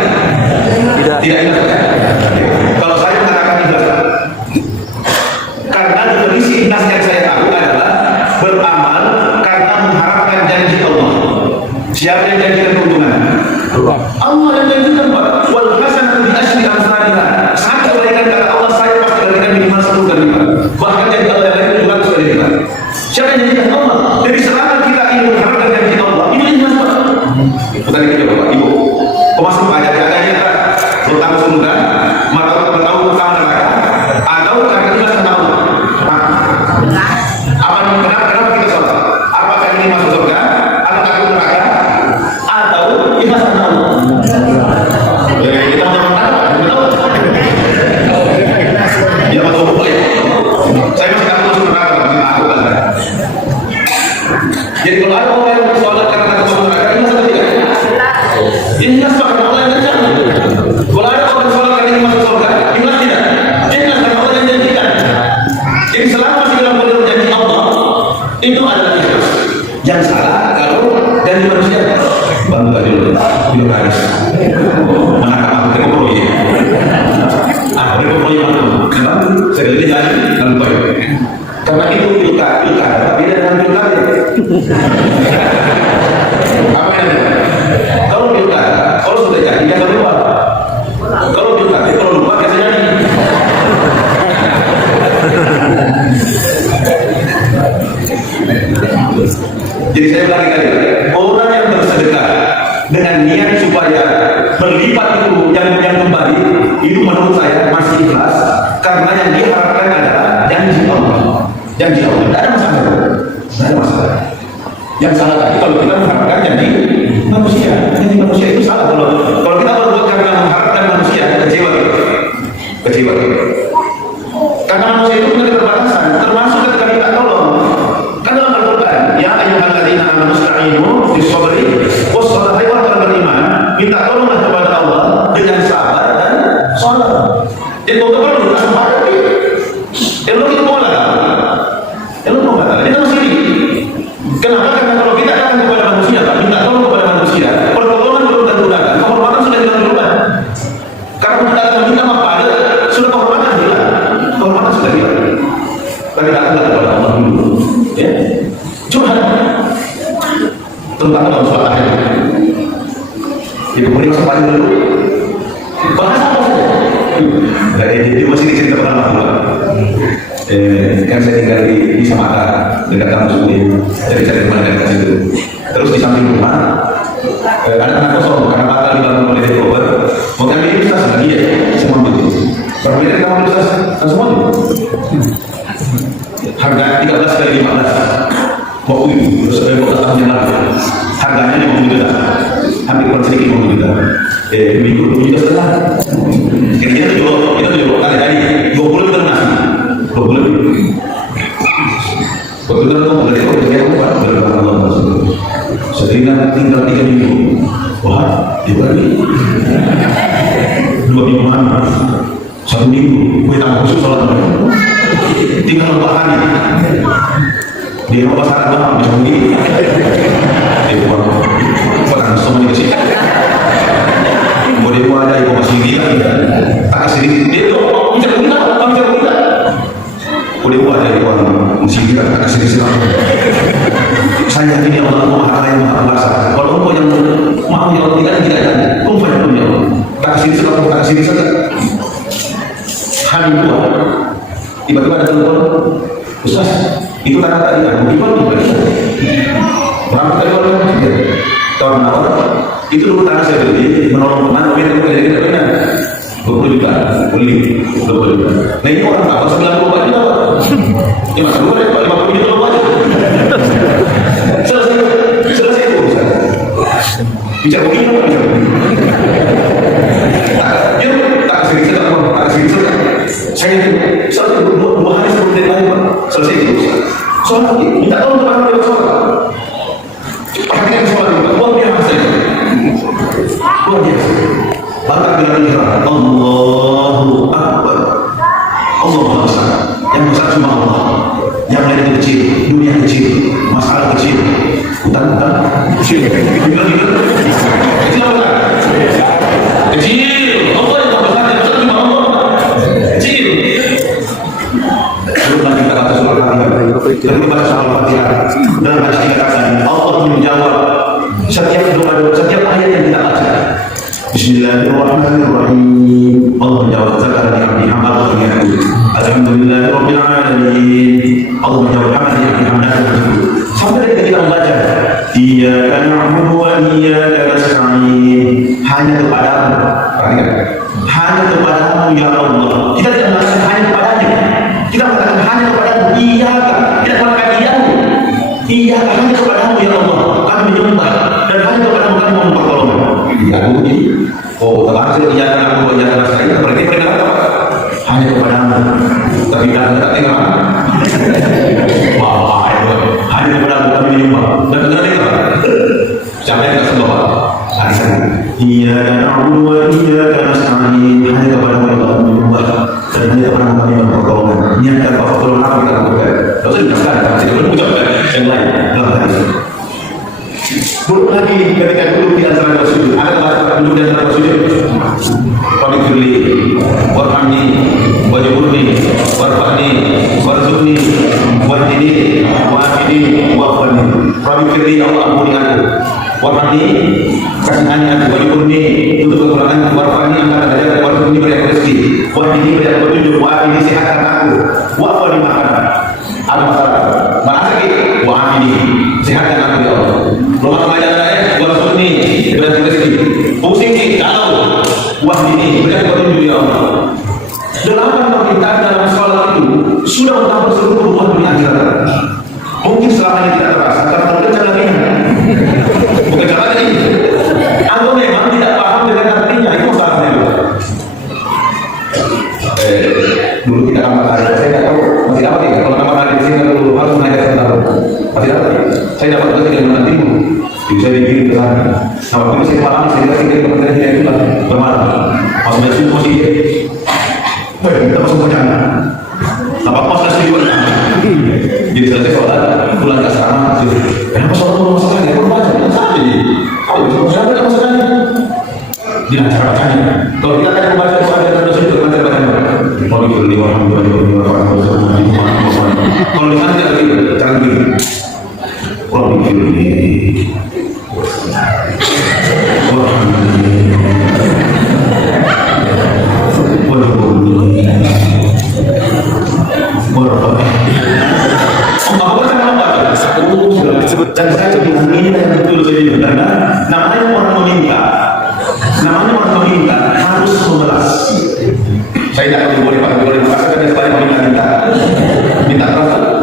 Tidak ikhlas. Kalau saya mengatakan ikhlas, karena definisi ikhlas yang saya tahu adalah beramal karena mengharapkan janji Allah. Siapa yang janjikan keuntungan? Allah yang janjikan, Pak. Wal hasanatu bi asyri amsalha. Satu kebaikan kata Allah saya pasti berikan minimal 10 kali lipat. Bahkan janji Allah yang lain 200 kali lipat. Siapa yang janjikan? Allah. Jadi selama kita ingin mengharapkan janji Allah, ini ikhlas, Pak. Tadi kita Bapak Ibu, pemasuk ajarannya terutama surga, maka kita tahu utama neraka, atau karena ikhlas karena Allah. Kenapa kita sholat? Apakah ini masuk surga, atau takut neraka, atau ikhlas karena Allah? Kita mau ya masuk surga ya. Saya masih takut masuk neraka, aku kan. Jadi kalau ada orang yang sholat karena takut masuk neraka, ikhlas atau tidak? Ikhlas karena Allah yang janjikan. Kalau ada orang sholat karena ingin masuk surga, ikhlas tidak? Ikhlas karena Allah yang janjikan. Jadi selama masih dalam koridor janji Allah, itu adalah ikhlas. Yang salah kalau janji manusia bantu tadi dulu, belum habis. Menangkap aku dari proyek. Dari proyek aku, kenapa? Sekali jadi lalu baik. Karena itu pilkada, beda dengan pilkada. Apa yang kalau pilkada, kalau sudah jadi jangan lupa. Kalau pilkada, kalau lupa biasanya jadi. Jadi saya ulangi tadi, orang yang bersedekah dengan niat supaya berlipat itu yang kembali, itu menurut saya masih ikhlas, karena yang diharapkan adalah janji Allah. Janji Allah, tidak ada masalah. Tidak ada masalah. Yang salah tadi kalau kita mengharapkan janji manusia itu salah. Kalau kita berbuat karena mengharapkan manusia, kecewa. Karena manusia itu punya keterbatasan, termasuk ketika kita tolong. Kan dalam Al-Quran, ya ayyuhalladzina amanu ista'inu bis-sabri was-salati wa beriman, minta tolonglah kepada Allah dengan sabar dan salat. Jadi kalau perlu sabar, elok itu boleh. Kita masih ini. Kenapa? Karena kalau kita akan kepada manusia, minta tolong kepada manusia, pertolongan belum tentu datang, kehormatan sudah hilang duluan. Karena kita akan minta apa? Sudah kehormatan hilang. Kehormatan sudah hilang. Tapi tak kepada Allah dulu. Ya. Curhat. Terutama dalam sholat akhir. Itu kemudian paling dulu. Bahas apa saja? Dari masih di sini pernah kan saya tinggal di Samata dekat kampus UIN, cari teman dekat situ. Terus di samping rumah ada tanah kosong karena bakal dibangun oleh developer. Mau kami universitas lagi ya, semua begitu. Perbedaan kamu universitas semua itu. Harga 13 kali 15. Waktu itu terus ada 15 tahun yang lalu. Harganya 50 juta, hampir kurang sedikit 50 juta. Minggu 20 juta setengah. Kira-kira kita tuh kali tadi 20 juta nasi. 20 lebih. Betul kan kamu dari orang buat berbahan Allah. Sehingga tinggal 3 minggu. Wah, dibagi 2 minggu mana? 1 minggu. Gue tambah khusus sholat. Tinggal lebahan. Di Iya, apa saran bang? Macam ini. Ibu orang semua ni sih. Boleh buat ada ibu masih gila. Tak kasih dia tu. Macam kita. Boleh buat ada ibu orang masih gila. Tak kasih dia. Saya ini Allah Maha Kaya Maha Kuasa. Kalau engkau yang mau jawab tidak ada. Kau pun jawab. Tak kasih dia. Hari dua. Tiba-tiba ada telepon. Ustaz, itu kata tadi kan, gimana? Berapa kali orang tahun awal itu dulu tanah saya beli menolong teman, tapi aku tidak benar. 20 juta beli 20 juta. Nah ini orang apa 94 juta apa? Ya masa dulu 50 juta aja. Selesai itu Ustaz. Bicara begini apa bicara? Tak sedikit. Saya selesai dua hari sebelum deadline Pak. Selesai itu sholat minta tolong kepada orang yang sholat. Akhirnya sholat itu luar biasa. Bantah dengan ihram Allahu Akbar. Allahu Akbar. Yang besar cuma Allah. Yang lain itu kecil, dunia kecil, masalah kecil, utang kecil. Kecil apa? Kecil. Allah yang besar, yang besar cuma Allah. Kecil. Sebelum kita baca surah Al-Fatihah, kita baca surah Al-Fatihah dalam hadis dikatakan Allah menjawab setiap ayat yang kita baca. Bismillahirrahmanirrahim. Allah menjawab zakarani abdi hamdahu wa ni'mahu. Alhamdulillahirabbil alamin. Allah menjawab hamdahu wa ni'mahu. Sampai ketika kita membaca Iyyaka na'budu wa iyyaka nasta'in. Hanya kepadamu. Hanya kepadamu ya Allah. Kita tidak mengatakan hanya kepadanya. Kita mengatakan hanya kepadamu, Iyyaka, tidak mengatakan Iyyaka hanya kepadamu ya Allah kami menyembah, dan hanya kepadamu kami memohon pertolongan. Iyyaka ini, terhasil Iyyaka na'budu wa iyyaka nasta'in. Berarti mereka apa? Hanya kepadamu. Tapi kita tinggal wah, hanya kepadamu kami menyembah, dan kita tinggal siapa yang kita sembah? Iyyaka na'budu wa iyyaka nasta'in. Hanya kepadamu kami menyembah, dan hanya kepadamu kami memohon pertolongan. Niatkan pertolongan apa kita lakukan? Tak usah dijelaskan, tidak perlu ucapkan yang lain dalam hadis. Belum lagi ketika duduk di antara sujud, ada tempat duduk di antara sujud. Rabbi firli, warhamni, wajburni, warfa'ni, warzuqni, wahdini, wa'afini, wa'afani. Rabbi firli, Allah ampuni aku. Warhamni, kasihani aku, wajburni, untuk kekurangan, warfa'ni, angkat derajat, warzuqni, beri aku rezeki, wahdini, beri aku petunjuk, wa'afini, sehatkan aku, wa'afani, makan. Ada masalah, mana sakit, wa'afini, sehatkan aku ya Allah. Rumah pengajaran saya, warzuqni, beri aku rezeki, pusing nih, kalau wahdini, beri aku petunjuk ya Allah. 8 permintaan dalam sholat itu sudah mencakup seluruh kebutuhan dunia akhirat. Mungkin selama ini tidak terasa, karena terkejar lagi. Bukan cara tadi. Atau memang tidak paham dengan artinya, itu masalahnya. Dulu kita amat hari, saya tidak tahu masih dapat tidak. Kalau amat hari di sini dulu harus mengajar tentang masih dapat. Saya dapat kerja dengan Menanti. Jadi saya dikirim ke sana. Nah waktu itu saya paham, saya dikasih dari Kementerian Hidayah juga bermarah. Pas masih masih kita masuk ke sana. Apa pas nasi juga? Jadi selesai sholat, pulang ke asrama. Kenapa sholat belum masuk lagi? Belum baca, belum saja. Kalau bisa siapa yang masuk lagi? Dia cara bacanya. Kalau kita akan membaca doa dan dosa itu bagaimana bacanya? Kalau itu di warham Tuhan, kalau di sana tidak begitu, jangan begitu. Kalau itu di dan saya ini yang betul saya ini karena namanya orang meminta harus membalas. Saya tidak boleh mengatakan dari sekali minta terasa.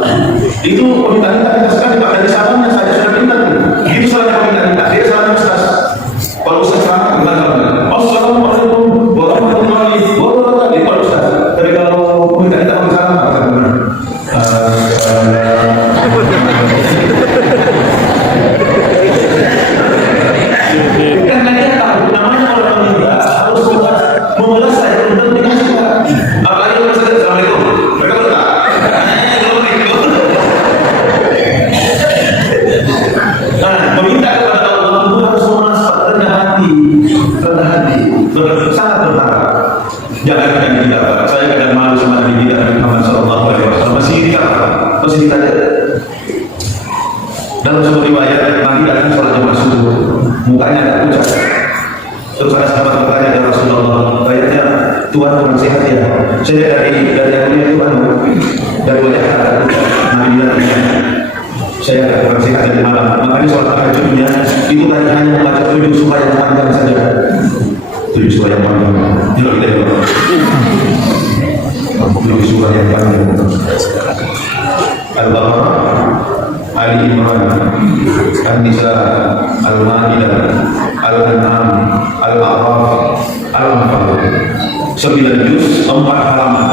Itu permintaan kita sekali Pak dari sahabatnya saya sudah minta. Itu salahnya permintaan kita. Dia salahnya Ustaz. Kalau Ustaz salah bilang Assalamualaikum warahmatullahi wabarakatuh. Kalau Ustaz, tapi kalau permintaan kita pakai salah apa benar? Karena dia tahu namanya orang meminta harus membalas saya untuk dikasih. Apalagi kalau saya Jangan kita, saya kadang malu sama Nabi kita Muhammad Sallallahu Alaihi Wasallam. Masih ditanya. Dalam sebuah riwayat Nabi datang sholat jamaah subuh, mukanya agak pucat. Terus ada sahabat bertanya, ya Rasulullah, kayaknya Tuhan kurang sehat ya. Saya dari yang Tuhan dari wajah agak pucat. Nabi bilang, saya agak kurang sehat dari malam. Makanya sholat tahajudnya itu tadi hanya membaca 7 surah yang panjang saja. 7 surah yang panjang. Yuk kita lihat. 7 surah yang panjang. Al-Baqarah, Ali Imran, An-Nisa, Al-Ma'idah, Al-An'am, Al-A'raf, Al-Anfal. 9 juz, 4 halaman.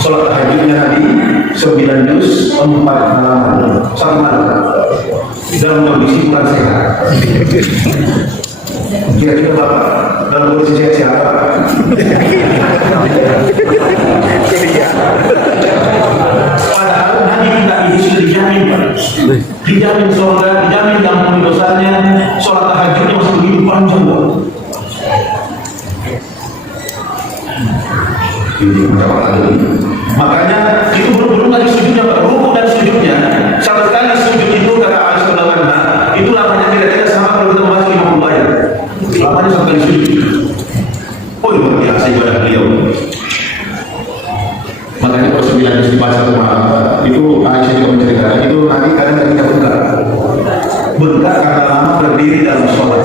Salat tahajudnya Nabi 9 juz, 4 halaman. Sama dalam kondisi kurang sehat. Kira-kira Bapak dalam kondisi sehat siapa? Padahal Nabi kita ini sudah dijamin, dijamin surga, dijamin ampun dosanya. Sholat tahajudnya masih begitu panjang, Pak. Makanya itu belum lagi sujudnya, Pak. Ruku dan sujudnya satu kali sujud itu kata Aisyah radhiyallahu itu lamanya kira-kira sama kalau kita membaca 50 ayat. Lamanya satu kali sujud. Oh, luar biasa ibadah beliau. Makanya kalau 9 juz dibaca itu Aisyah juga menceritakan itu nanti kadang kita bengkak karena lama berdiri dalam sholat.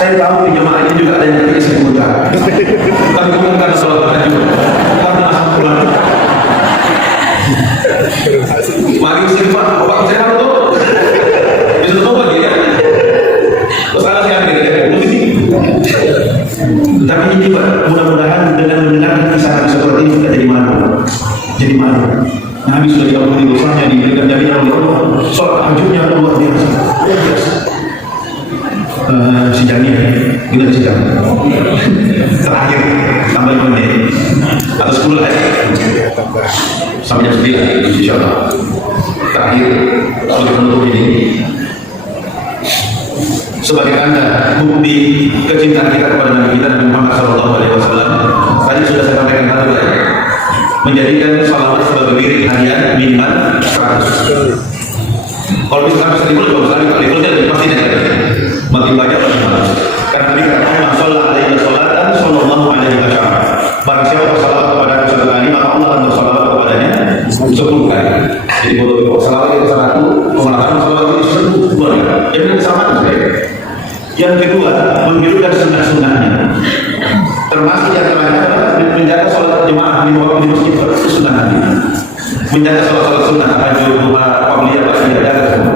Saya tahu di jemaah ini juga ada yang ketika saya bengkak, tapi bukan karena sholat tahajud, karena asal pulang. Mari istighfar, Pak saya tuh bisa tuh lagi ya. Terus ada saya musik. Tapi ini Pak, mudah-mudahan dengan mendengar kisah seperti ini kita jadi malu. Jadi malu. Nabi sudah diampuni dosanya, diberikan jaminan oleh Allah. Sholat tahajudnya luar biasa. Si Jani, kita bisa terakhir tambah 5 menit atau 10 lah sampai jam 9 insya Allah. Terakhir sebagai penutup ini, sebagai tanda bukti kecintaan kita kepada Nabi kita Nabi Muhammad SAW. Tadi sudah saya sampaikan tadi, menjadikan salawat sebagai lirik harian minimal 100. Kalau misalkan bisa dibeli, kalau misalkan dibeli pasti ada makin banyak karena Nabi kata Allah sallallahu alaihi wasallam sallallahu alaihi wasallam. Barang siapa bersalawat kepada Nabi sallallahu alaihi maka Allah akan bersalawat kepadanya 10 kali. Jadi kalau salawat itu 1, pengalaman salawat itu 10 kali. Jadi kesamaan saja. Yang kedua, menghidupkan sunnah-sunnahnya. Termasuk yang terakhir menjaga sholat jemaah di waktu di masjid itu sunnah Nabi. Menjaga sholat sunnah tahajud, duha, qabliyah pasti dijaga semua.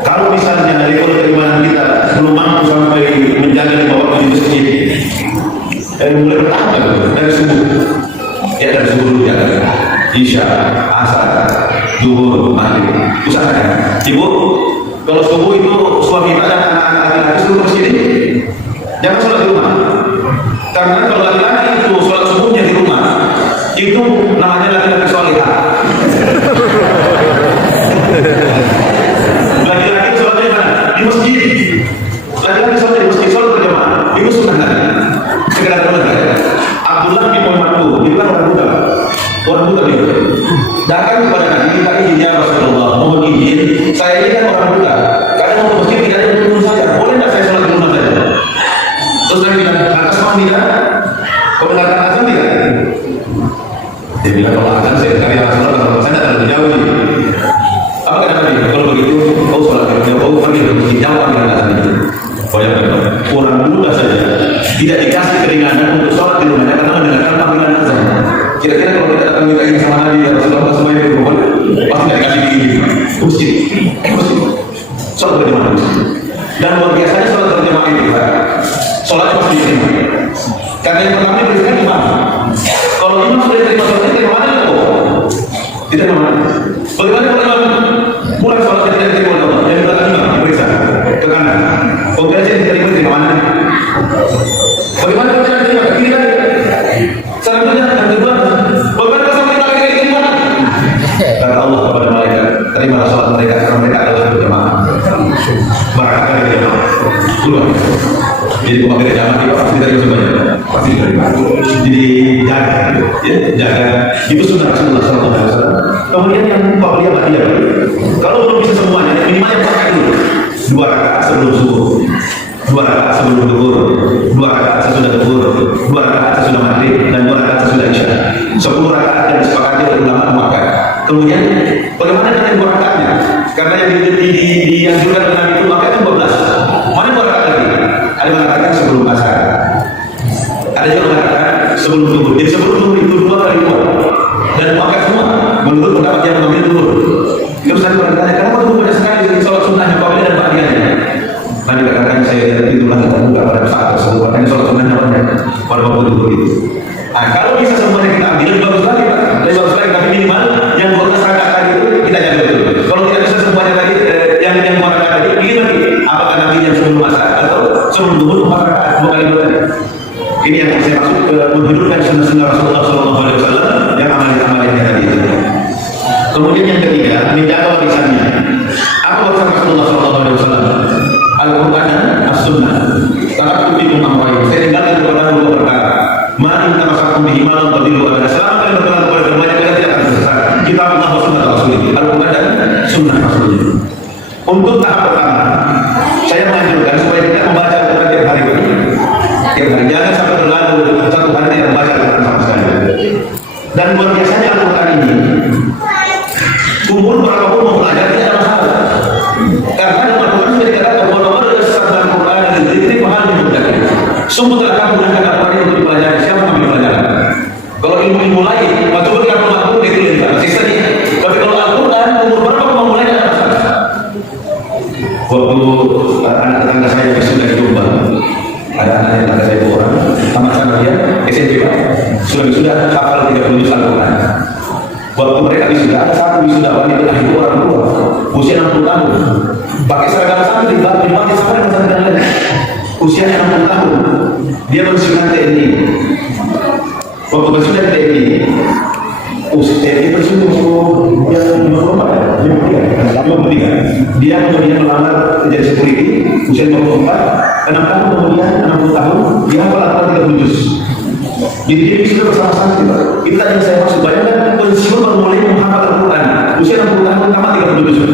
Kalau misalnya dari keimanan kita belum mampu sampai menjaga 5 waktu di masjid, mulai pertama dari subuh, dari subuh dulu jaga, isya, asar, zuhur, maghrib, usahakan. Ibu, kalau subuh itu suami kita dan anak-anak laki-laki suruh masjid ini, jangan sholat di rumah. Karena kalau laki-laki itu sholat subuhnya di rumah, itu namanya laki-laki solehah. Laki-laki sholatnya di mana? Di masjid. Laki-laki sholat di masjid, sholat berjamaah. Itu sunnah kan? Sekedar benar. Abdullah bin Muhammad itu kan orang buta itu. Datang kepada Nabi, minta izin ya Rasulullah, mohon izin. Saya ini kan orang buta. Kadang mau ke masjid tidak ada yang turun saja. Boleh nggak saya sholat di rumah saja? Terus Nabi bilang, atas mau tidak? Kau dengarkan azan tidak? Dia bilang kalau azan saya cari Rasulullah, kalau saya tidak terlalu jauh. Apa kata Nabi? Kalau begitu, kau sholat di rumah, kau pergi ke masjid, jawab dengan azan itu. Oh ya betul. Orang buta saja tidak dikasih keringanan untuk sholat di rumahnya karena mendengarkan panggilan azan. Kira-kira kalau kita datang minta ini sama Nabi ya Rasulullah semuanya di rumah, pasti tidak dikasih di masjid. Sholat berjamaah. Dan luar biasanya sholat berjamaah itu, sholatnya pasti diterima. Karena yang pertama diberikan imam. Kalau imam sudah diterima sholatnya, diterima mana itu? Diterima mana? Bagaimana kalau imam mulai sholatnya tidak diterima oleh Allah? Yang belakang imam diperiksa ke kanan. Penggajian diterima mana? Bagaimana kalau tidak diterima ke kiri lagi? Selanjutnya yang kedua, bagaimana kalau kita lagi diterima? Kata Allah kepada malaikat, terimalah sholat mereka karena mereka adalah berjamaah. Barangkali berjamaah. Keluar. Jadi pemakai zaman itu pasti dari semuanya, pasti dari mana. Jadi jaga, ya, jaga. Itu sunnah Rasulullah SAW. Kemudian yang qabliyah ba'diyah. Kalau belum bisa semuanya, minimal yang pakai dulu. 2 rakaat sebelum subuh, 2 rakaat sebelum zuhur, 2 rakaat sesudah zuhur, 2 rakaat sesudah maghrib, dan 2 rakaat sesudah isya. 10 rakaat yang disepakati oleh ulama memakai. Kemudian bagaimana dengan 2 rakaatnya? Karena yang dianjurkan dengan itu maka itu 12. Mana 2 rakaat lagi? Ada yang mengatakan sebelum asar, ada yang mengatakan sebelum zuhur. Jadi sebelum zuhur itu 2 kali 2 dan maka semua menurut pendapat yang mengambil zuhur. Terus saya bertanya, kenapa zuhur banyak sekali sholat sunnahnya qabliyah dan ba'diyahnya? Tadi katakan saya itulah kita buka pada saat tersebut, makanya sholat sunnahnya banyak pada waktu zuhur itu. Nah, kalau bisa semuanya kita ambil, lebih bagus lagi, Pak. Lebih bagus lagi, tapi minimal yang 12 rakaat tadi itu kita jaga betul. Kalau tidak bisa semuanya tadi, yang 2 rakaat tadi, pilih lagi. Apakah nanti yang sebelum asar atau sebelum zuhur 4 rakaat 2 kali 2 tadi? Ini yang saya maksud menghidupkan sunnah-sunnah Rasulullah SAW yang amalan-amalannya tadi itu. Kemudian yang ketiga, menjaga warisannya. Apa warisan Rasulullah SAW? Al-Quran dan As-Sunnah. Taraktu fikum amrayn. Saya tinggalkan kepada 2 perkara. Ma in tamassaktum bihi ma lan tadillu abada. Selama kalian berpegang kepada keduanya, kalian tidak akan tersesat. Kitab Allah wa sunnah Rasulullah. Al-Quran dan Sunnah Rasulullah. Untuk tahap pertama, saya menganjurkan supaya kita membaca Al-Quran tiap hari. Tiap hari, jangan sampai berlalu 1 hari tidak membaca Al-Quran sama sekali. Dan luar biasanya Al-Quran ini, umur berapapun mau belajar tidak ada masalah. Karena dalam Al-Quran sudah dikatakan bahwa Allah sabda Al-Quran dan dzikri mahal dimudahkan. Sungguh telah kamu menggunakan Al-Quran untuk dipelajari. Siapa yang dipelajari? Kalau ilmu lain, waktu ketika aku itu yang tidak sisa dia. Tapi kalau Al-Quran umur berapa mau mulai tidak ada masalah. Waktu anak tetangga saya sudah di Jombang, ada anak yang ada saya orang, tamat sana dia SMP Pak, sudah hafal 30 juz Al-Quran. Waktu mereka wisuda, ada satu wisuda wanita itu orang tua, usia 60 tahun, pakai seragam santri, dipakai sama dengan santri lain, usia 60 tahun, dia pensiunan TNI. Waktu pensiunan TNI, TNI pensiun yang 54, dia kemudian melamar menjadi security, usia 54, 6 tahun kemudian 60 tahun, dia hafal Al-Quran 30 juz. Jadi dia sudah bersama santri. Kita yang saya maksud, bayangkan pensiun baru mulai menghafal Al-Quran usia 60 tahun tamat 30 juz.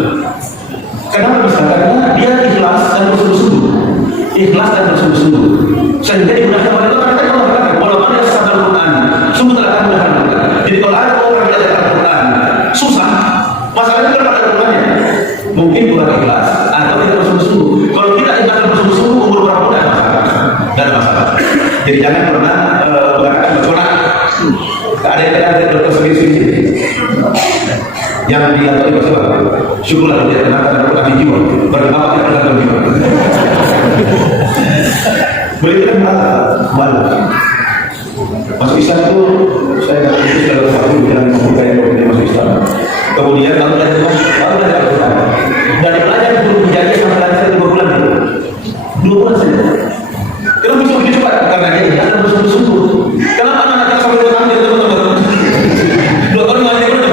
Kenapa bisa? Karena dia ikhlas dan bersungguh-sungguh. Ikhlas dan bersungguh-sungguh. Sehingga dimudahkan oleh Allah. Karena Allah berkata, "Walau mana sabda Al-Quran, sungguh telah kami mudahkan Al-Quran." Jadi kalau ada orang yang belajar Al-Quran susah, masalahnya bukan pada Al-Qurannya. Mungkin kurang ikhlas atau tidak bersungguh-sungguh. Kalau tidak ikhlas dan bersungguh-sungguh, umur berapa pun tidak ada masalah. Jadi jangan pernah mengatakan bercorak. Ada dokter sendiri yang diantoi bahasa syukurlah dia ternyata ada kami jiwa berbapak tidak ada jiwa. Beliau malu. Masuk Islam itu saya itu sudah satu yang membuka yang masuk Islam. Kemudian kalau belajar Al-Quran dari belajar guru menjadi sampai lancar 2 bulan dulu. 2 bulan saja. Kenapa bisa begitu cepat? Karena dia akan bersungguh-sungguh. Kenapa anak-anak sampai 2 tahun itu teman-teman? 2 tahun mengajar benar.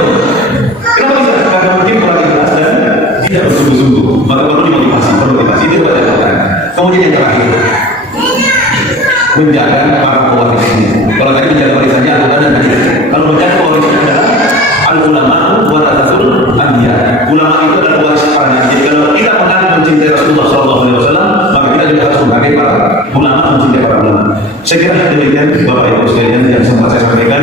Kenapa bisa? Karena mungkin kurang ikhlas dan tidak bersungguh-sungguh. Maka perlu dimotivasi itu pada Al-Quran. Kemudian yang terakhir, menjaga para pewarisnya. Kalau tadi menjaga warisannya Al-Quran dan hadis. Kalau menjaga warisnya adalah al-ulama warathatul anbiya. Ulama itu adalah waris para nabi. Jadi kalau kita mencintai Rasulullah SAW, maka kita juga harus menghargai para ulama, mencintai para ulama. Saya kira demikian Bapak Ibu sekalian yang sempat saya sampaikan.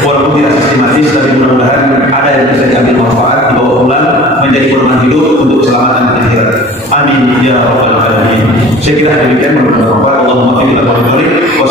Walaupun tidak sistematis, tapi mudah-mudahan ada yang bisa diambil manfaat dibawa pulang menjadi korban hidup untuk keselamatan akhirat. Amin ya rabbal alamin. Saya kira demikian, mudah-mudahan Allahumma qina wa